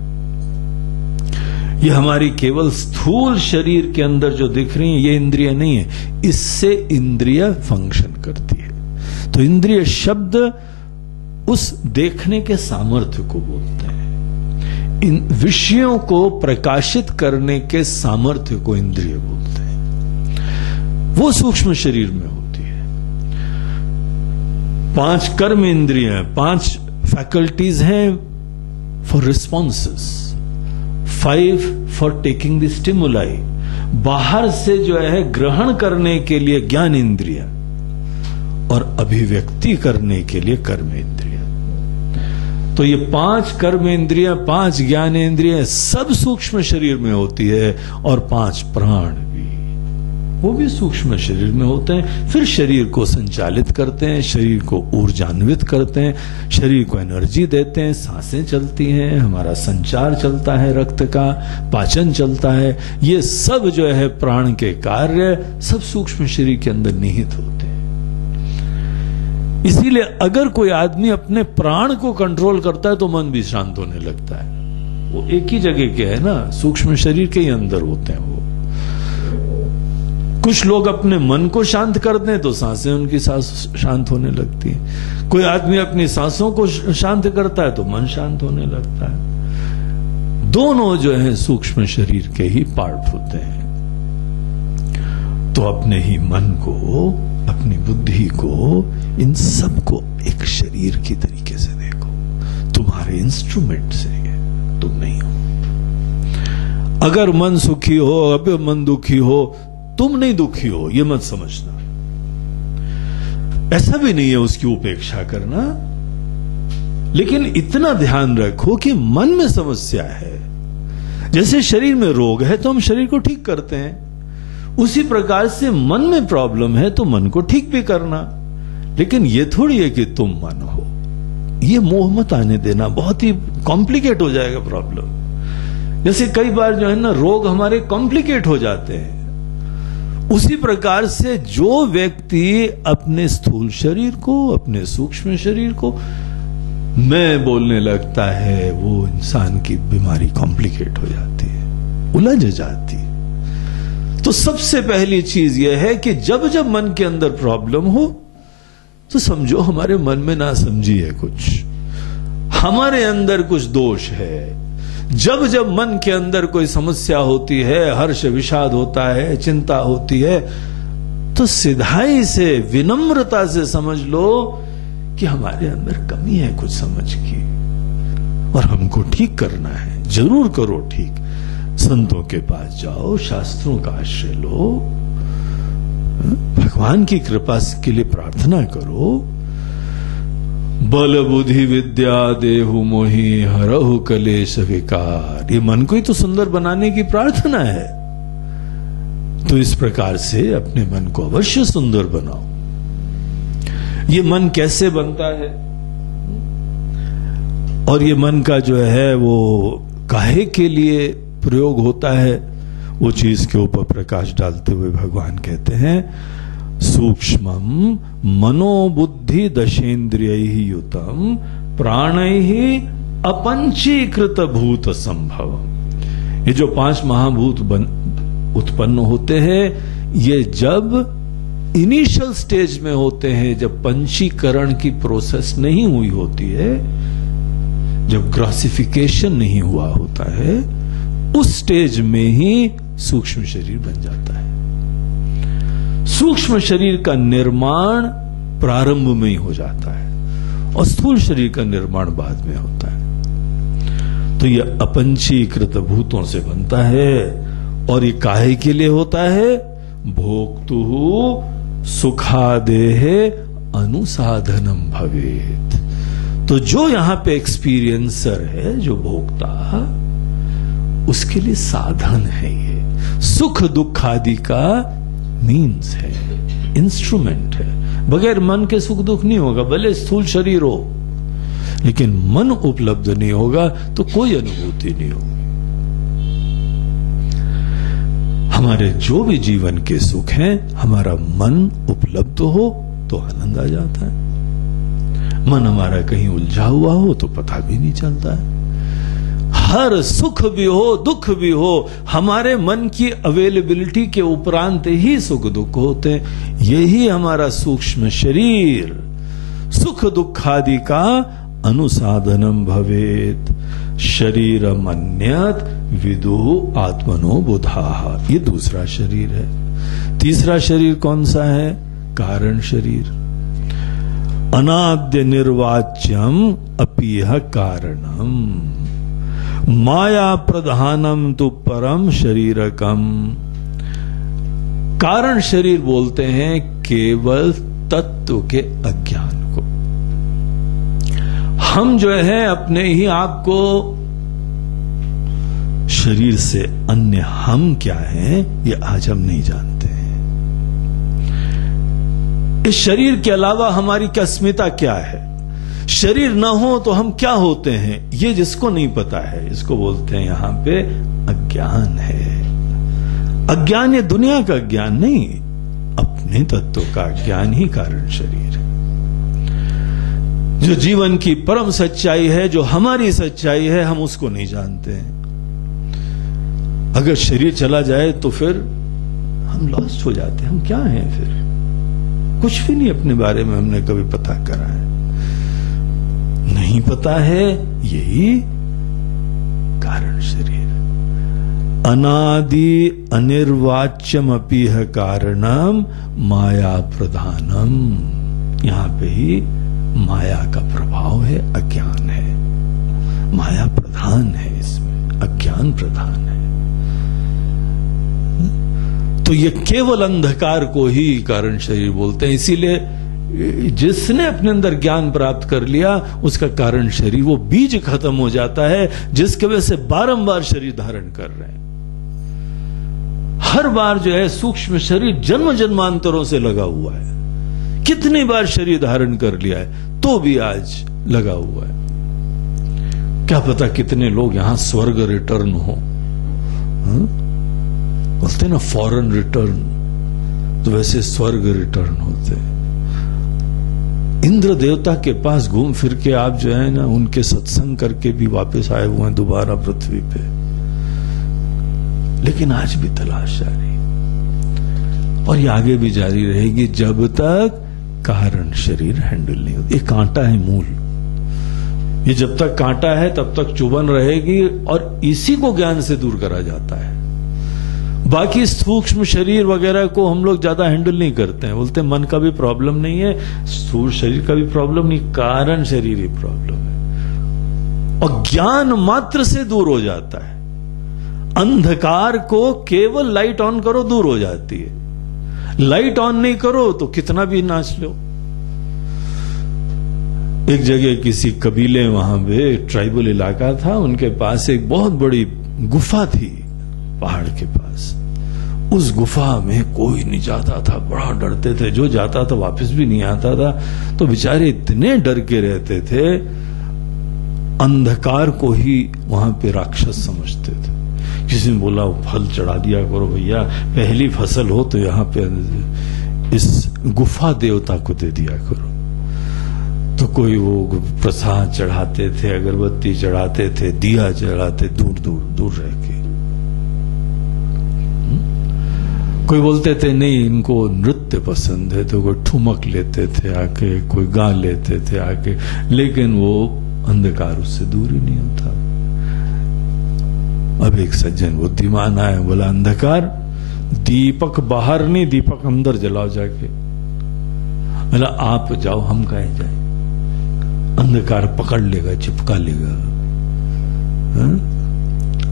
ये हमारी केवल स्थूल शरीर के अंदर जो दिख रही है ये इंद्रिय नहीं है, इससे इंद्रिय फंक्शन करती है। तो इंद्रिय शब्द उस देखने के सामर्थ्य को बोलते हैं। इन विषयों को प्रकाशित करने के सामर्थ्य को इंद्रिय बोलते हैं। वो सूक्ष्म शरीर में होती है। 5 कर्म इंद्रिय, 5 फैकल्टीज हैं for responses, 5 for taking the stimuli, बाहर से जो है ग्रहण करने के लिए ज्ञान इंद्रिय, और अभिव्यक्ति करने के लिए कर्म इंद्रिय। तो ये 5 कर्म इंद्रिय, 5 ज्ञान इंद्रिय सब सूक्ष्म शरीर में होती है, और 5 प्राण भी, वो भी सूक्ष्म शरीर में होते हैं। फिर शरीर को संचालित करते हैं, शरीर को ऊर्जान्वित करते हैं, शरीर को एनर्जी देते हैं, सांसें चलती हैं, हमारा संचार चलता है, रक्त का पाचन चलता है। ये सब जो है प्राण के कार्य सब सूक्ष्म शरीर के अंदर निहित होते हैं। इसीलिए अगर कोई आदमी अपने प्राण को कंट्रोल करता है तो मन भी शांत होने लगता है। वो एक ही जगह के है ना, सूक्ष्म शरीर के ही अंदर होते हैं वो। कुछ लोग अपने मन को शांत कर दें तो सांसें उनकी सांस शांत होने लगती है। कोई आदमी अपनी सांसों को शांत करता है तो मन शांत होने लगता है। दोनों जो है सूक्ष्म शरीर के ही पार्ट होते हैं। तो अपने ही मन को, अपनी बुद्धि को, इन सब को एक शरीर की तरीके से देखो। तुम्हारे इंस्ट्रूमेंट से तुम नहीं हो। अगर मन सुखी हो, अगर मन दुखी हो, तुम नहीं दुखी हो, यह मत समझना। ऐसा भी नहीं है उसकी उपेक्षा करना। लेकिन इतना ध्यान रखो कि मन में समस्या है। जैसे शरीर में रोग है तो हम शरीर को ठीक करते हैं, उसी प्रकार से मन में प्रॉब्लम है तो मन को ठीक भी करना। लेकिन ये थोड़ी है कि तुम मन हो, ये मोह मत आने देना, बहुत ही कॉम्प्लिकेट हो जाएगा प्रॉब्लम। जैसे कई बार जो है ना रोग हमारे कॉम्प्लिकेट हो जाते हैं, उसी प्रकार से जो व्यक्ति अपने स्थूल शरीर को, अपने सूक्ष्म शरीर को मैं बोलने लगता है, वो इंसान की बीमारी कॉम्प्लिकेट हो जाती है, उलझ जाती है। तो सबसे पहली चीज यह है कि जब जब मन के अंदर प्रॉब्लम हो तो समझो हमारे मन में ना समझी है, कुछ हमारे अंदर कुछ दोष है। जब जब मन के अंदर कोई समस्या होती है, हर्ष विषाद होता है, चिंता होती है, तो सिधाई से, विनम्रता से समझ लो कि हमारे अंदर कमी है कुछ समझ की, और हमको ठीक करना है। जरूर करो ठीक, संतों के पास जाओ, शास्त्रों का आश्रय लो, भगवान की कृपा के लिए प्रार्थना करो। बल बुद्धि विद्या देहु मोहि हरहु कलेश विकार, ये मन को ही तो सुंदर बनाने की प्रार्थना है। तो इस प्रकार से अपने मन को अवश्य सुंदर बनाओ। ये मन कैसे बनता है और ये मन का जो है वो काहे के लिए प्रयोग होता है, वो चीज के ऊपर प्रकाश डालते हुए भगवान कहते हैं, सूक्ष्मम मनोबुद्धि दशेन्द्रियैः युतम प्राणैः अपंचीकृत भूत संभव। ये जो 5 महाभूत उत्पन्न होते हैं, ये जब इनिशियल स्टेज में होते हैं, जब पंचीकरण की प्रोसेस नहीं हुई होती है, जब ग्रॉसिफिकेशन नहीं हुआ होता है, उस स्टेज में ही सूक्ष्म शरीर बन जाता है। सूक्ष्म शरीर का निर्माण प्रारंभ में ही हो जाता है और स्थूल शरीर का निर्माण बाद में होता है। तो यह अपंचीकृत भूतों से बनता है, और ये काहे के लिए होता है, भोक्तुः सुखादेह अनुसाधनम भवेत। तो जो यहां पे एक्सपीरियंसर है, जो भोक्ता, उसके लिए साधन है, ये सुख दुख आदि का मीन्स है, इंस्ट्रूमेंट है। बगैर मन के सुख दुख नहीं होगा, भले स्थूल शरीर हो, लेकिन मन उपलब्ध नहीं होगा तो कोई अनुभूति नहीं होगी। हमारे जो भी जीवन के सुख हैं, हमारा मन उपलब्ध हो तो आनंद आ जाता है। मन हमारा कहीं उलझा हुआ हो तो पता भी नहीं चलता है। हर सुख भी हो, दुख भी हो, हमारे मन की अवेलेबिलिटी के उपरांत ही सुख दुख होते हैं। यही हमारा सूक्ष्म शरीर सुख दुखादि का अनुसाधनम भवेत। शरीरम अन्यत विदुः आत्मनो बुधाः, ये दूसरा शरीर है। तीसरा शरीर कौन सा है, कारण शरीर। अनाद्य निर्वाच्यम अपीह कारणम माया प्रधानम तु परम शरीरकम। कारण शरीर बोलते हैं केवल तत्व के अज्ञान को। हम जो है अपने ही आप को शरीर से अन्य हम क्या हैं, ये आज हम नहीं जानते हैं। इस शरीर के अलावा हमारी क्या अस्मिता क्या है, शरीर न हो तो हम क्या होते हैं, ये जिसको नहीं पता है, इसको बोलते हैं यहां पे अज्ञान है। अज्ञान ये दुनिया का ज्ञान नहीं, अपने तत्व का ज्ञान ही कारण शरीर है। जो जीवन की परम सच्चाई है, जो हमारी सच्चाई है, हम उसको नहीं जानते हैं। अगर शरीर चला जाए तो फिर हम लॉस्ट हो जाते हैं। हम क्या हैं फिर, कुछ भी नहीं अपने बारे में हमने कभी पता करा है, नहीं पता है। यही कारण शरीर। अनादि अनिर्वाच्यम अपीह कारणम माया प्रधानम। यहां पे ही माया का प्रभाव है, अज्ञान है। माया प्रधान है, इसमें अज्ञान प्रधान है। तो ये केवल अंधकार को ही कारण शरीर बोलते हैं। इसीलिए जिसने अपने अंदर ज्ञान प्राप्त कर लिया उसका कारण शरीर, वो बीज खत्म हो जाता है जिसके वजह से बारंबार शरीर धारण कर रहे हैं। हर बार जो है सूक्ष्म शरीर जन्म जन्मांतरों से लगा हुआ है, कितनी बार शरीर धारण कर लिया है तो भी आज लगा हुआ है। क्या पता कितने लोग यहां स्वर्ग रिटर्न हो, बोलते ना फॉरेन रिटर्न, तो वैसे स्वर्ग रिटर्न होते। इंद्र देवता के पास घूम फिर के आप जो है ना उनके सत्संग करके भी वापस आए हुए हैं दोबारा पृथ्वी पे, लेकिन आज भी तलाश जारी और ये आगे भी जारी रहेगी जब तक कारण शरीर हैंडल नहीं होती। ये कांटा है मूल, ये जब तक कांटा है तब तक चुभन रहेगी और इसी को ज्ञान से दूर करा जाता है। बाकी सूक्ष्म शरीर वगैरह को हम लोग ज्यादा हैंडल नहीं करते हैं, बोलते हैं मन का भी प्रॉब्लम नहीं है, स्थूल शरीर का भी प्रॉब्लम नहीं, कारण शरीर ही प्रॉब्लम है। और ज्ञान मात्र से दूर हो जाता है। अंधकार को केवल लाइट ऑन करो दूर हो जाती है, लाइट ऑन नहीं करो तो कितना भी नाच लो। एक जगह किसी कबीले, वहां पे ट्राइबल इलाका था, उनके पास एक बहुत बड़ी गुफा थी पहाड़ के पास। उस गुफा में कोई नहीं जाता था, बड़ा डरते थे, जो जाता था वापस भी नहीं आता था। तो बेचारे इतने डर के रहते थे, अंधकार को ही वहां पे राक्षस समझते थे। किसी ने बोला फल चढ़ा दिया करो भैया, पहली फसल हो तो यहाँ पे इस गुफा देवता को दे दिया करो। तो कोई वो प्रसाद चढ़ाते थे, अगरबत्ती चढ़ाते थे, दिया चढ़ाते, दूर दूर दूर रह के। कोई बोलते थे नहीं इनको नृत्य पसंद है, तो कोई ठुमक लेते थे आके, कोई गा लेते थे आके, लेकिन वो अंधकार उससे दूर ही नहीं होता। अब एक सज्जन बुद्धिमान आया, बोला अंधकार दीपक बाहर नहीं, दीपक अंदर जलाओ जाके। बोला आप जाओ, हम कहे जाए, अंधकार पकड़ लेगा, चिपका लेगा,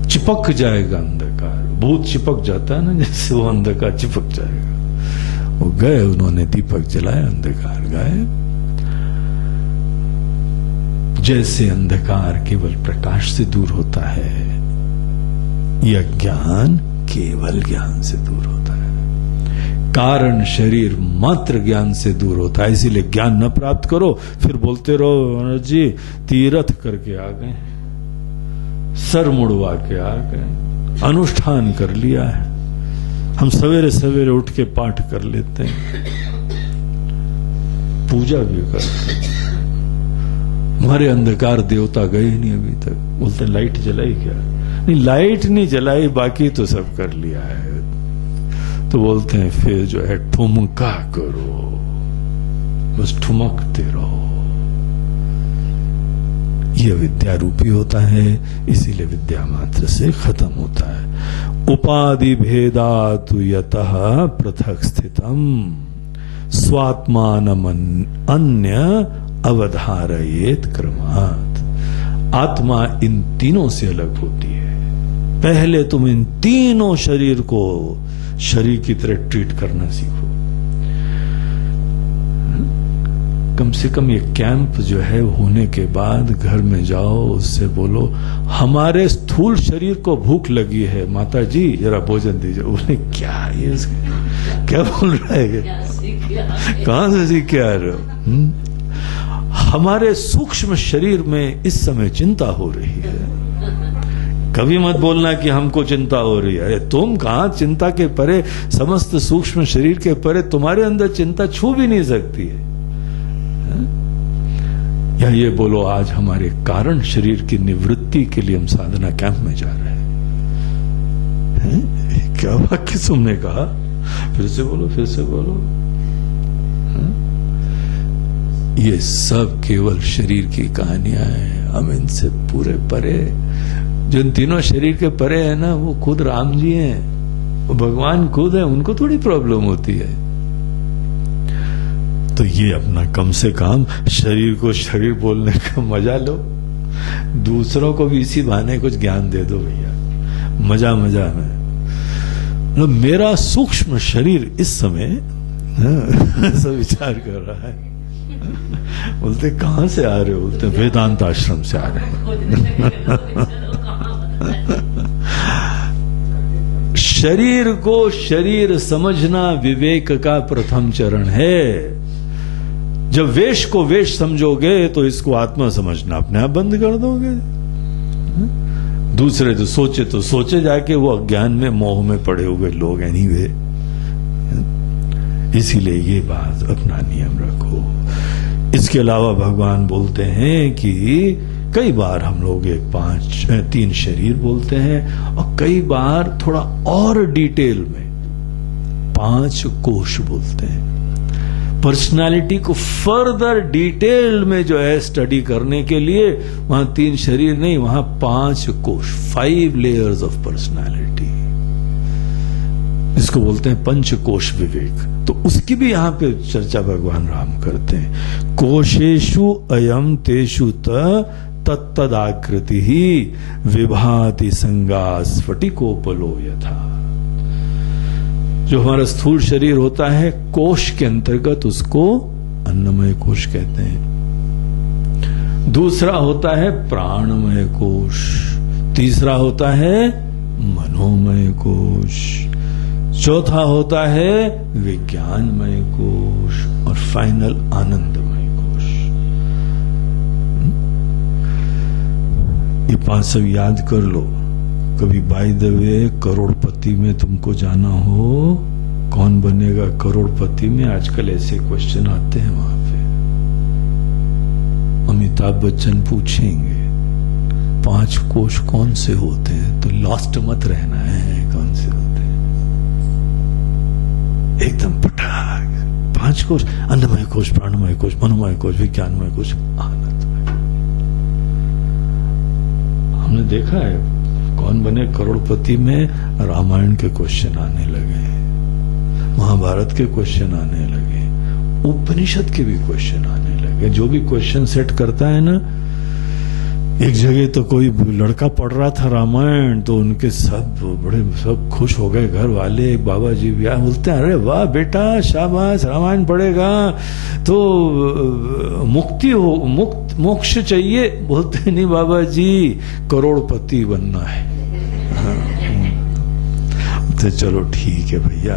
चिपक जाएगा अंधकार। भूत चिपक जाता है ना, जैसे वो अंधकार चिपक जाएगा। वो गए, उन्होंने दीपक जलाया, अंधकार गायब। जैसे अंधकार केवल प्रकाश से दूर होता है, यह ज्ञान केवल ज्ञान से दूर होता है। कारण शरीर मात्र ज्ञान से दूर होता है। इसीलिए ज्ञान न प्राप्त करो, फिर बोलते रहो अनुज जी तीर्थ करके आ गए, सर मुड़वा के आ गए, अनुष्ठान कर लिया है, हम सवेरे सवेरे उठ के पाठ कर लेते हैं, पूजा भी करते हैं, हमारे अंधकार देवता गए नहीं अभी तक। बोलते लाइट जलाई क्या? नहीं लाइट नहीं जलाई, बाकी तो सब कर लिया है। तो बोलते हैं फिर जो है ठुमका करो, बस ठुमकते रहो। यह विद्या रूपी होता है, इसीलिए विद्या मात्र से खत्म होता है। उपाधि भेदातु यतः पृथक स्थितम स्वात्मानम अन्य अवधारयेत क्रमात्। आत्मा इन तीनों से अलग होती है। पहले तुम इन तीनों शरीर को शरीर की तरह ट्रीट करना सीखो। कम से कम ये कैंप जो है होने के बाद घर में जाओ, उससे बोलो हमारे स्थूल शरीर को भूख लगी है, माता जी जरा भोजन दीजिए। बोले क्या ये क्या बोल रहा है, कहां से सीख के आ रहे हो? हमारे सूक्ष्म शरीर में इस समय चिंता हो रही है। कभी मत बोलना कि हमको चिंता हो रही है। तुम कहां चिंता के परे, समस्त सूक्ष्म शरीर के परे तुम्हारे अंदर चिंता छू भी नहीं सकती है। या ये बोलो आज हमारे कारण शरीर की निवृत्ति के लिए हम साधना कैंप में जा रहे हैं। क्या वाक्य तुमने कहा? फिर से बोलो, फिर से बोलो। ये सब केवल शरीर की कहानियां हैं, हम इनसे पूरे परे। जो इन तीनों शरीर के परे है ना, वो खुद राम जी हैं, वो भगवान खुद है, उनको थोड़ी प्रॉब्लम होती है। तो ये अपना कम से कम शरीर को शरीर बोलने का मजा लो, दूसरों को भी इसी बहाने कुछ ज्ञान दे दो भैया, मजा मजा में। मेरा सूक्ष्म शरीर इस समय ऐसा विचार कर रहा है, बोलते कहां से आ रहे हो? बोलते वेदांत आश्रम से आ रहे हैं। शरीर को शरीर समझना विवेक का प्रथम चरण है। जब वेश को वेश समझोगे तो इसको आत्मा समझना अपने आप बंद कर दोगे। दूसरे तो सोचे जाके वो अज्ञान में मोह में पड़े हुए लोग एनीवे। इसीलिए ये बात अपना नियम रखो। इसके अलावा भगवान बोलते हैं कि कई बार हम लोग 3 शरीर बोलते हैं और कई बार थोड़ा और डिटेल में 5 कोश बोलते हैं। पर्सनालिटी को फर्दर डिटेल में जो है स्टडी करने के लिए वहां 3 शरीर नहीं, वहां 5 कोश, 5 लेयर्स ऑफ पर्सनालिटी। इसको बोलते हैं पंचकोश विवेक। तो उसकी भी यहां पे चर्चा भगवान राम करते हैं। कोशेषु अयम तेषु तत्तदाकृति ही विभाति संगा स्फटिकोपलो यथा। जो हमारा स्थूल शरीर होता है कोश के अंतर्गत उसको अन्नमय कोश कहते हैं। दूसरा होता है प्राणमय कोश, तीसरा होता है मनोमय कोश, चौथा होता है विज्ञानमय कोश और फाइनल आनंदमय कोश। ये 5 सब याद कर लो। कभी बाय द वे करोड़पति में तुमको जाना हो, कौन बनेगा करोड़पति में, आजकल ऐसे क्वेश्चन आते हैं वहां पे। अमिताभ बच्चन पूछेंगे 5 कोश कौन से होते हैं, तो लॉस्ट मत रहना है कौन से होते हैं। एकदम पटाख 5 कोश, अन्नमय कोश, प्राणमय कोश, मनोमय कोश, विज्ञानमय कोश, आनंदमय। हमने देखा है कौन बने करोड़पति में, रामायण के क्वेश्चन आने लगे, महाभारत के क्वेश्चन आने लगे, उपनिषद के भी क्वेश्चन आने लगे। जो भी क्वेश्चन सेट करता है ना, एक जगह तो कोई लड़का पढ़ रहा था रामायण, तो उनके सब खुश हो गए घर वाले। एक बाबा जी भी बोलते हैं अरे वाह बेटा शाबाश, रामायण पढ़ेगा तो मुक्ति हो, मोक्ष चाहिए। बोलते नहीं बाबा जी करोड़पति बनना है। तो चलो ठीक है भैया,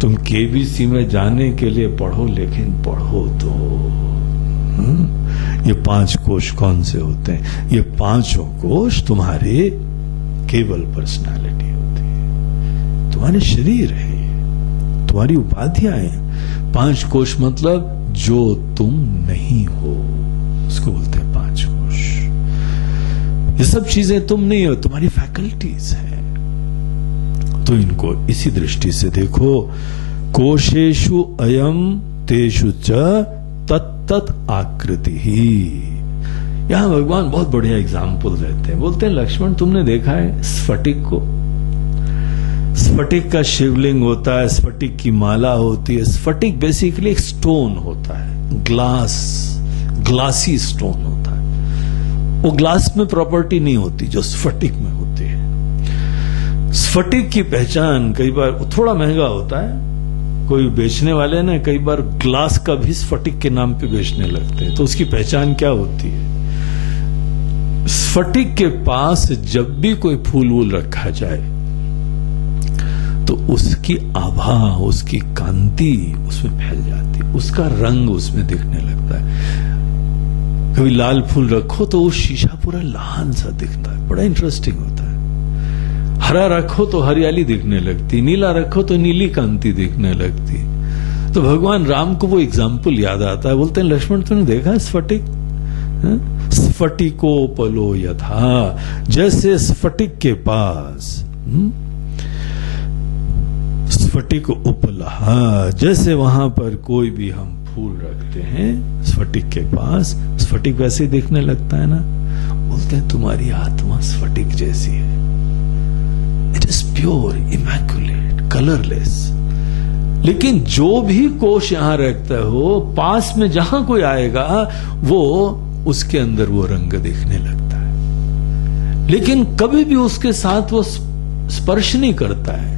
तुम केबीसी में जाने के लिए पढ़ो, लेकिन पढ़ो तो। ये 5 कोश कौन से होते हैं? ये 5 कोश तुम्हारे केवल पर्सनालिटी होती है, तुम्हारे शरीर है, तुम्हारी उपाधियां हैं। 5 कोश मतलब जो तुम नहीं हो, उसको बोलते हैं 5 कोश। ये सब चीजें तुम नहीं हो, तुम्हारी फैकल्टीज हैं। तो इनको इसी दृष्टि से देखो। कोशेषु अयम तेषु च तत्तत् आकृति ही। यहां भगवान बहुत बढ़िया एग्जाम्पल देते हैं। बोलते हैं लक्ष्मण तुमने देखा है स्फटिक को? स्फटिक का शिवलिंग होता है, स्फटिक की माला होती है। स्फटिक बेसिकली एक स्टोन होता है, ग्लासी स्टोन होता है। वो ग्लास में प्रॉपर्टी नहीं होती जो स्फटिक में होती है। स्फटिक की पहचान कई बार थोड़ा महंगा होता है, कोई बेचने वाले ना कई बार ग्लास का भी स्फटिक के नाम पे बेचने लगते हैं। तो उसकी पहचान क्या होती है? स्फटिक के पास जब भी कोई फूल वूल रखा जाए तो उसकी आभा, उसकी कांति उसमें फैल जाती है, उसका रंग उसमें दिखने लगता है। कभी लाल फूल रखो तो वो शीशा पूरा लाल सा दिखता है, बड़ा इंटरेस्टिंग होता है। हरा रखो तो हरियाली दिखने लगती, नीला रखो तो नीली कांति दिखने लगती। तो भगवान राम को वो एग्जाम्पल याद आता है। बोलते हैं लक्ष्मण तुमने देखा स्फटिक? स्फटिकोपलो यथा, जैसे स्फटिक के पास स्फटिक उपलहा, जैसे वहां पर कोई भी हम फूल रखते हैं स्फटिक के पास, स्फटिक वैसे ही दिखने लगता है ना। बोलते हैं तुम्हारी आत्मा स्फटिक जैसी है। It is pure, immaculate, colourless. लेकिन जो भी कोश यहां रखता हो, पास में जहां कोई आएगा वो उसके अंदर वो रंग दिखने लगता है, लेकिन कभी भी उसके साथ वो स्पर्श नहीं करता है,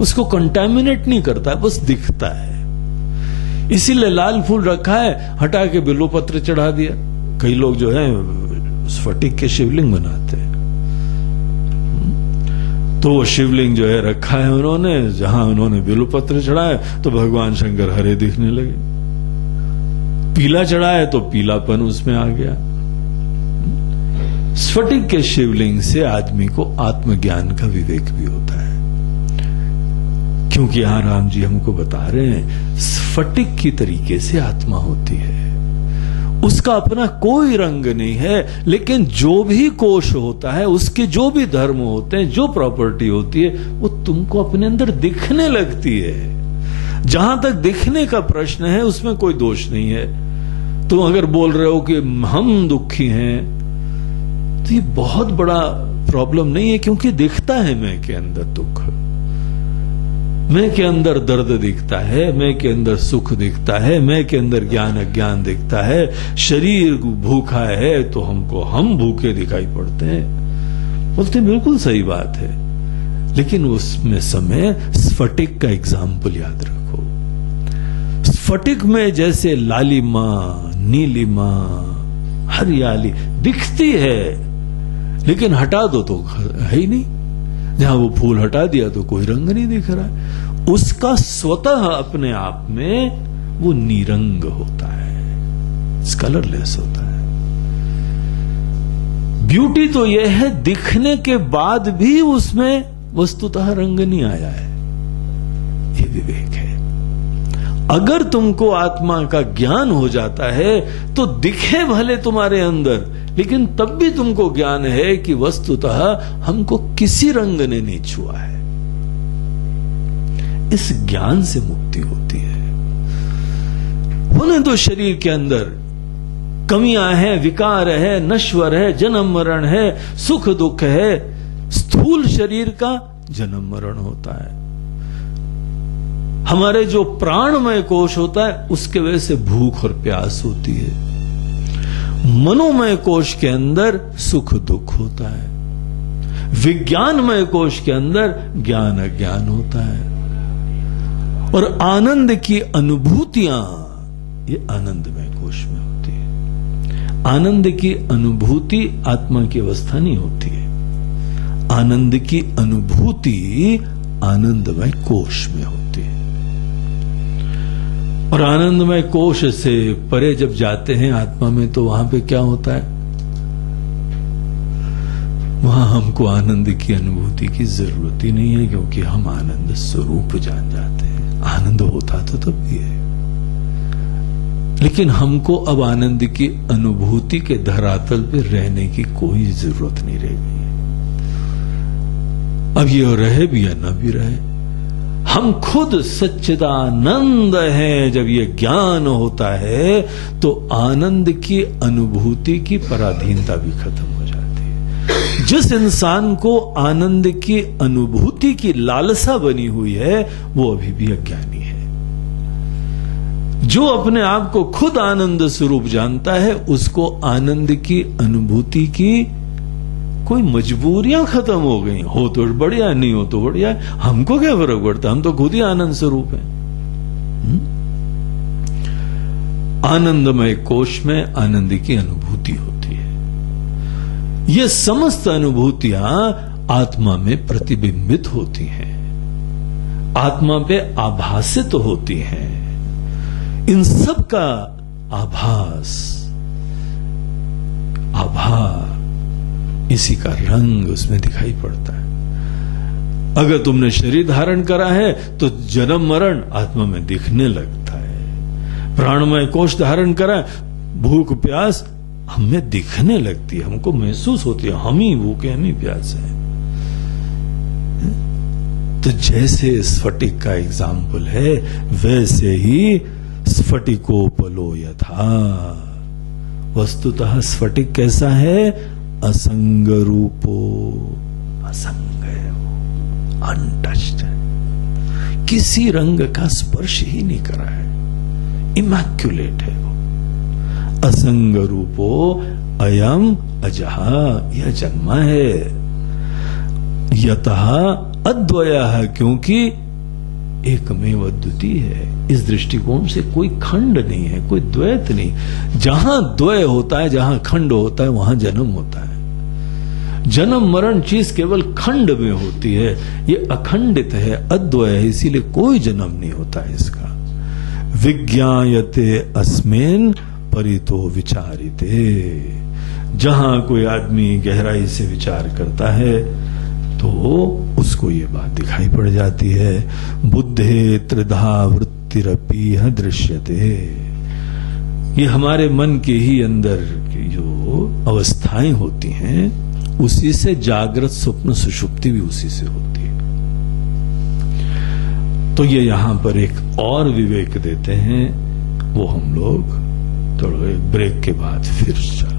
उसको कंटेमिनेट नहीं करता है, बस दिखता है। इसीलिए लाल फूल रखा है, हटा के बिल्वपत्र चढ़ा दिया। कई लोग जो है स्फटिक के शिवलिंग बनाते हैं, तो वो शिवलिंग जो है रखा है उन्होंने, जहां उन्होंने बिल्वपत्र चढ़ाया तो भगवान शंकर हरे दिखने लगे, पीला चढ़ाया तो पीलापन उसमें आ गया। स्फटिक के शिवलिंग से आदमी को आत्मज्ञान का विवेक भी होता है, क्योंकि यहां राम जी हमको बता रहे हैं स्फटिक की तरीके से आत्मा होती है, उसका अपना कोई रंग नहीं है, लेकिन जो भी कोश होता है, उसके जो भी धर्म होते हैं, जो प्रॉपर्टी होती है, वो तुमको अपने अंदर दिखने लगती है। जहां तक दिखने का प्रश्न है उसमें कोई दोष नहीं है। तुम अगर बोल रहे हो कि हम दुखी हैं, तो ये बहुत बड़ा प्रॉब्लम नहीं है, क्योंकि दिखता है मैं के अंदर दुख, मैं के अंदर दर्द दिखता है, मैं के अंदर सुख दिखता है, मैं के अंदर ज्ञान अज्ञान दिखता है। शरीर भूखा है तो हम भूखे दिखाई पड़ते हैं। बोलते बिल्कुल सही बात है, लेकिन उसमें समय स्फटिक का एग्जाम्पल याद रखो। स्फटिक में जैसे लालिमा, नीलिमा, हरियाली दिखती है, लेकिन हटा दो तो है ही नहीं। जहां वो फूल हटा दिया तो कोई रंग नहीं दिख रहा है। उसका स्वतः अपने आप में वो निरंग होता है, कलरलेस होता है। ब्यूटी तो यह है दिखने के बाद भी उसमें वस्तुतः रंग नहीं आया है, ये विवेक है। अगर तुमको आत्मा का ज्ञान हो जाता है तो दिखे भले तुम्हारे अंदर, लेकिन तब भी तुमको ज्ञान है कि वस्तुतः हमको किसी रंग ने नहीं छुआ है। इस ज्ञान से मुक्ति होती है। होने तो शरीर के अंदर कमियां हैं, विकार है, नश्वर है, जन्म मरण है, सुख दुख है। स्थूल शरीर का जन्म मरण होता है। हमारे जो प्राणमय कोश होता है उसके वजह से भूख और प्यास होती है। मनोमय कोश के अंदर सुख दुख होता है। विज्ञानमय कोश के अंदर ज्ञान अज्ञान होता है। और आनंद की अनुभूतियां ये आनंदमय कोश में होती है। आनंद की अनुभूति आत्मा की अवस्था नहीं होती है। आनंद की अनुभूति आनंदमय कोश में होती है। और आनंदमय कोश से परे जब जाते हैं आत्मा में, तो वहां पे क्या होता है? वहां हमको आनंद की अनुभूति की जरूरत ही नहीं है, क्योंकि हम आनंद स्वरूप जान जाते हैं। आनंद होता तो तब भी है, लेकिन हमको अब आनंद की अनुभूति के धरातल पे रहने की कोई जरूरत नहीं रह गई है। अब ये रहे भी या न भी रहे, हम खुद सच्चिदानंद हैं। जब ये ज्ञान होता है तो आनंद की अनुभूति की पराधीनता भी खत्म हो जाती है। जिस इंसान को आनंद की अनुभूति की लालसा बनी हुई है वो अभी भी अज्ञानी है। जो अपने आप को खुद आनंद स्वरूप जानता है उसको आनंद की अनुभूति की कोई मजबूरियां खत्म हो गई। हो तो बढ़िया, नहीं हो तो बढ़िया, हमको क्या फर्क पड़ता, हम तो खुद ही आनंद स्वरूप हैं। आनंदमय कोश में आनंद की अनुभूति होती है। ये समस्त अनुभूतियां आत्मा में प्रतिबिंबित होती हैं, आत्मा पे आभासित होती हैं। इन सब का आभास इसी का रंग उसमें दिखाई पड़ता है। अगर तुमने शरीर धारण करा है तो जन्म मरण आत्मा में दिखने लगता है। प्राणमय कोश धारण करा, भूख प्यास हमें दिखने लगती है, हमको महसूस होती है, हम ही भूखे हम ही प्यास है। तो जैसे स्फटिक का एग्जाम्पल है, वैसे ही स्फटिकोपलो यथा। वस्तुतः स्फटिक कैसा है? असंग रूपो, असंग है वो, अनटच्ड है, किसी रंग का स्पर्श ही नहीं करा है, इमैक्युलेट है वो। असंग रूपो अयम अजहा, यह जन्मा है। यतः अद्वयः, क्योंकि एकमेव अद्वितीय है। इस दृष्टिकोण से कोई खंड नहीं है, कोई द्वैत नहीं। जहां द्वय होता है, जहां खंड होता है, वहां जन्म होता है। जन्म मरण चीज केवल खंड में होती है, ये अखंडित है, अद्वय है, इसीलिए कोई जन्म नहीं होता है इसका। विज्ञायते अस्मिन् परितो विचारिते। जहां कोई आदमी गहराई से विचार करता है तो उसको ये बात दिखाई पड़ जाती है। बुद्धे त्रिधा वृत्तिरपि दृश्यते। ये हमारे मन के ही अंदर की जो अवस्थाएं होती हैं, उसी से जागृत स्वप्न सुषुप्ति भी उसी से होती है। तो ये यहां पर एक और विवेक देते हैं, वो हम लोग थोड़ा एक ब्रेक के बाद फिर चल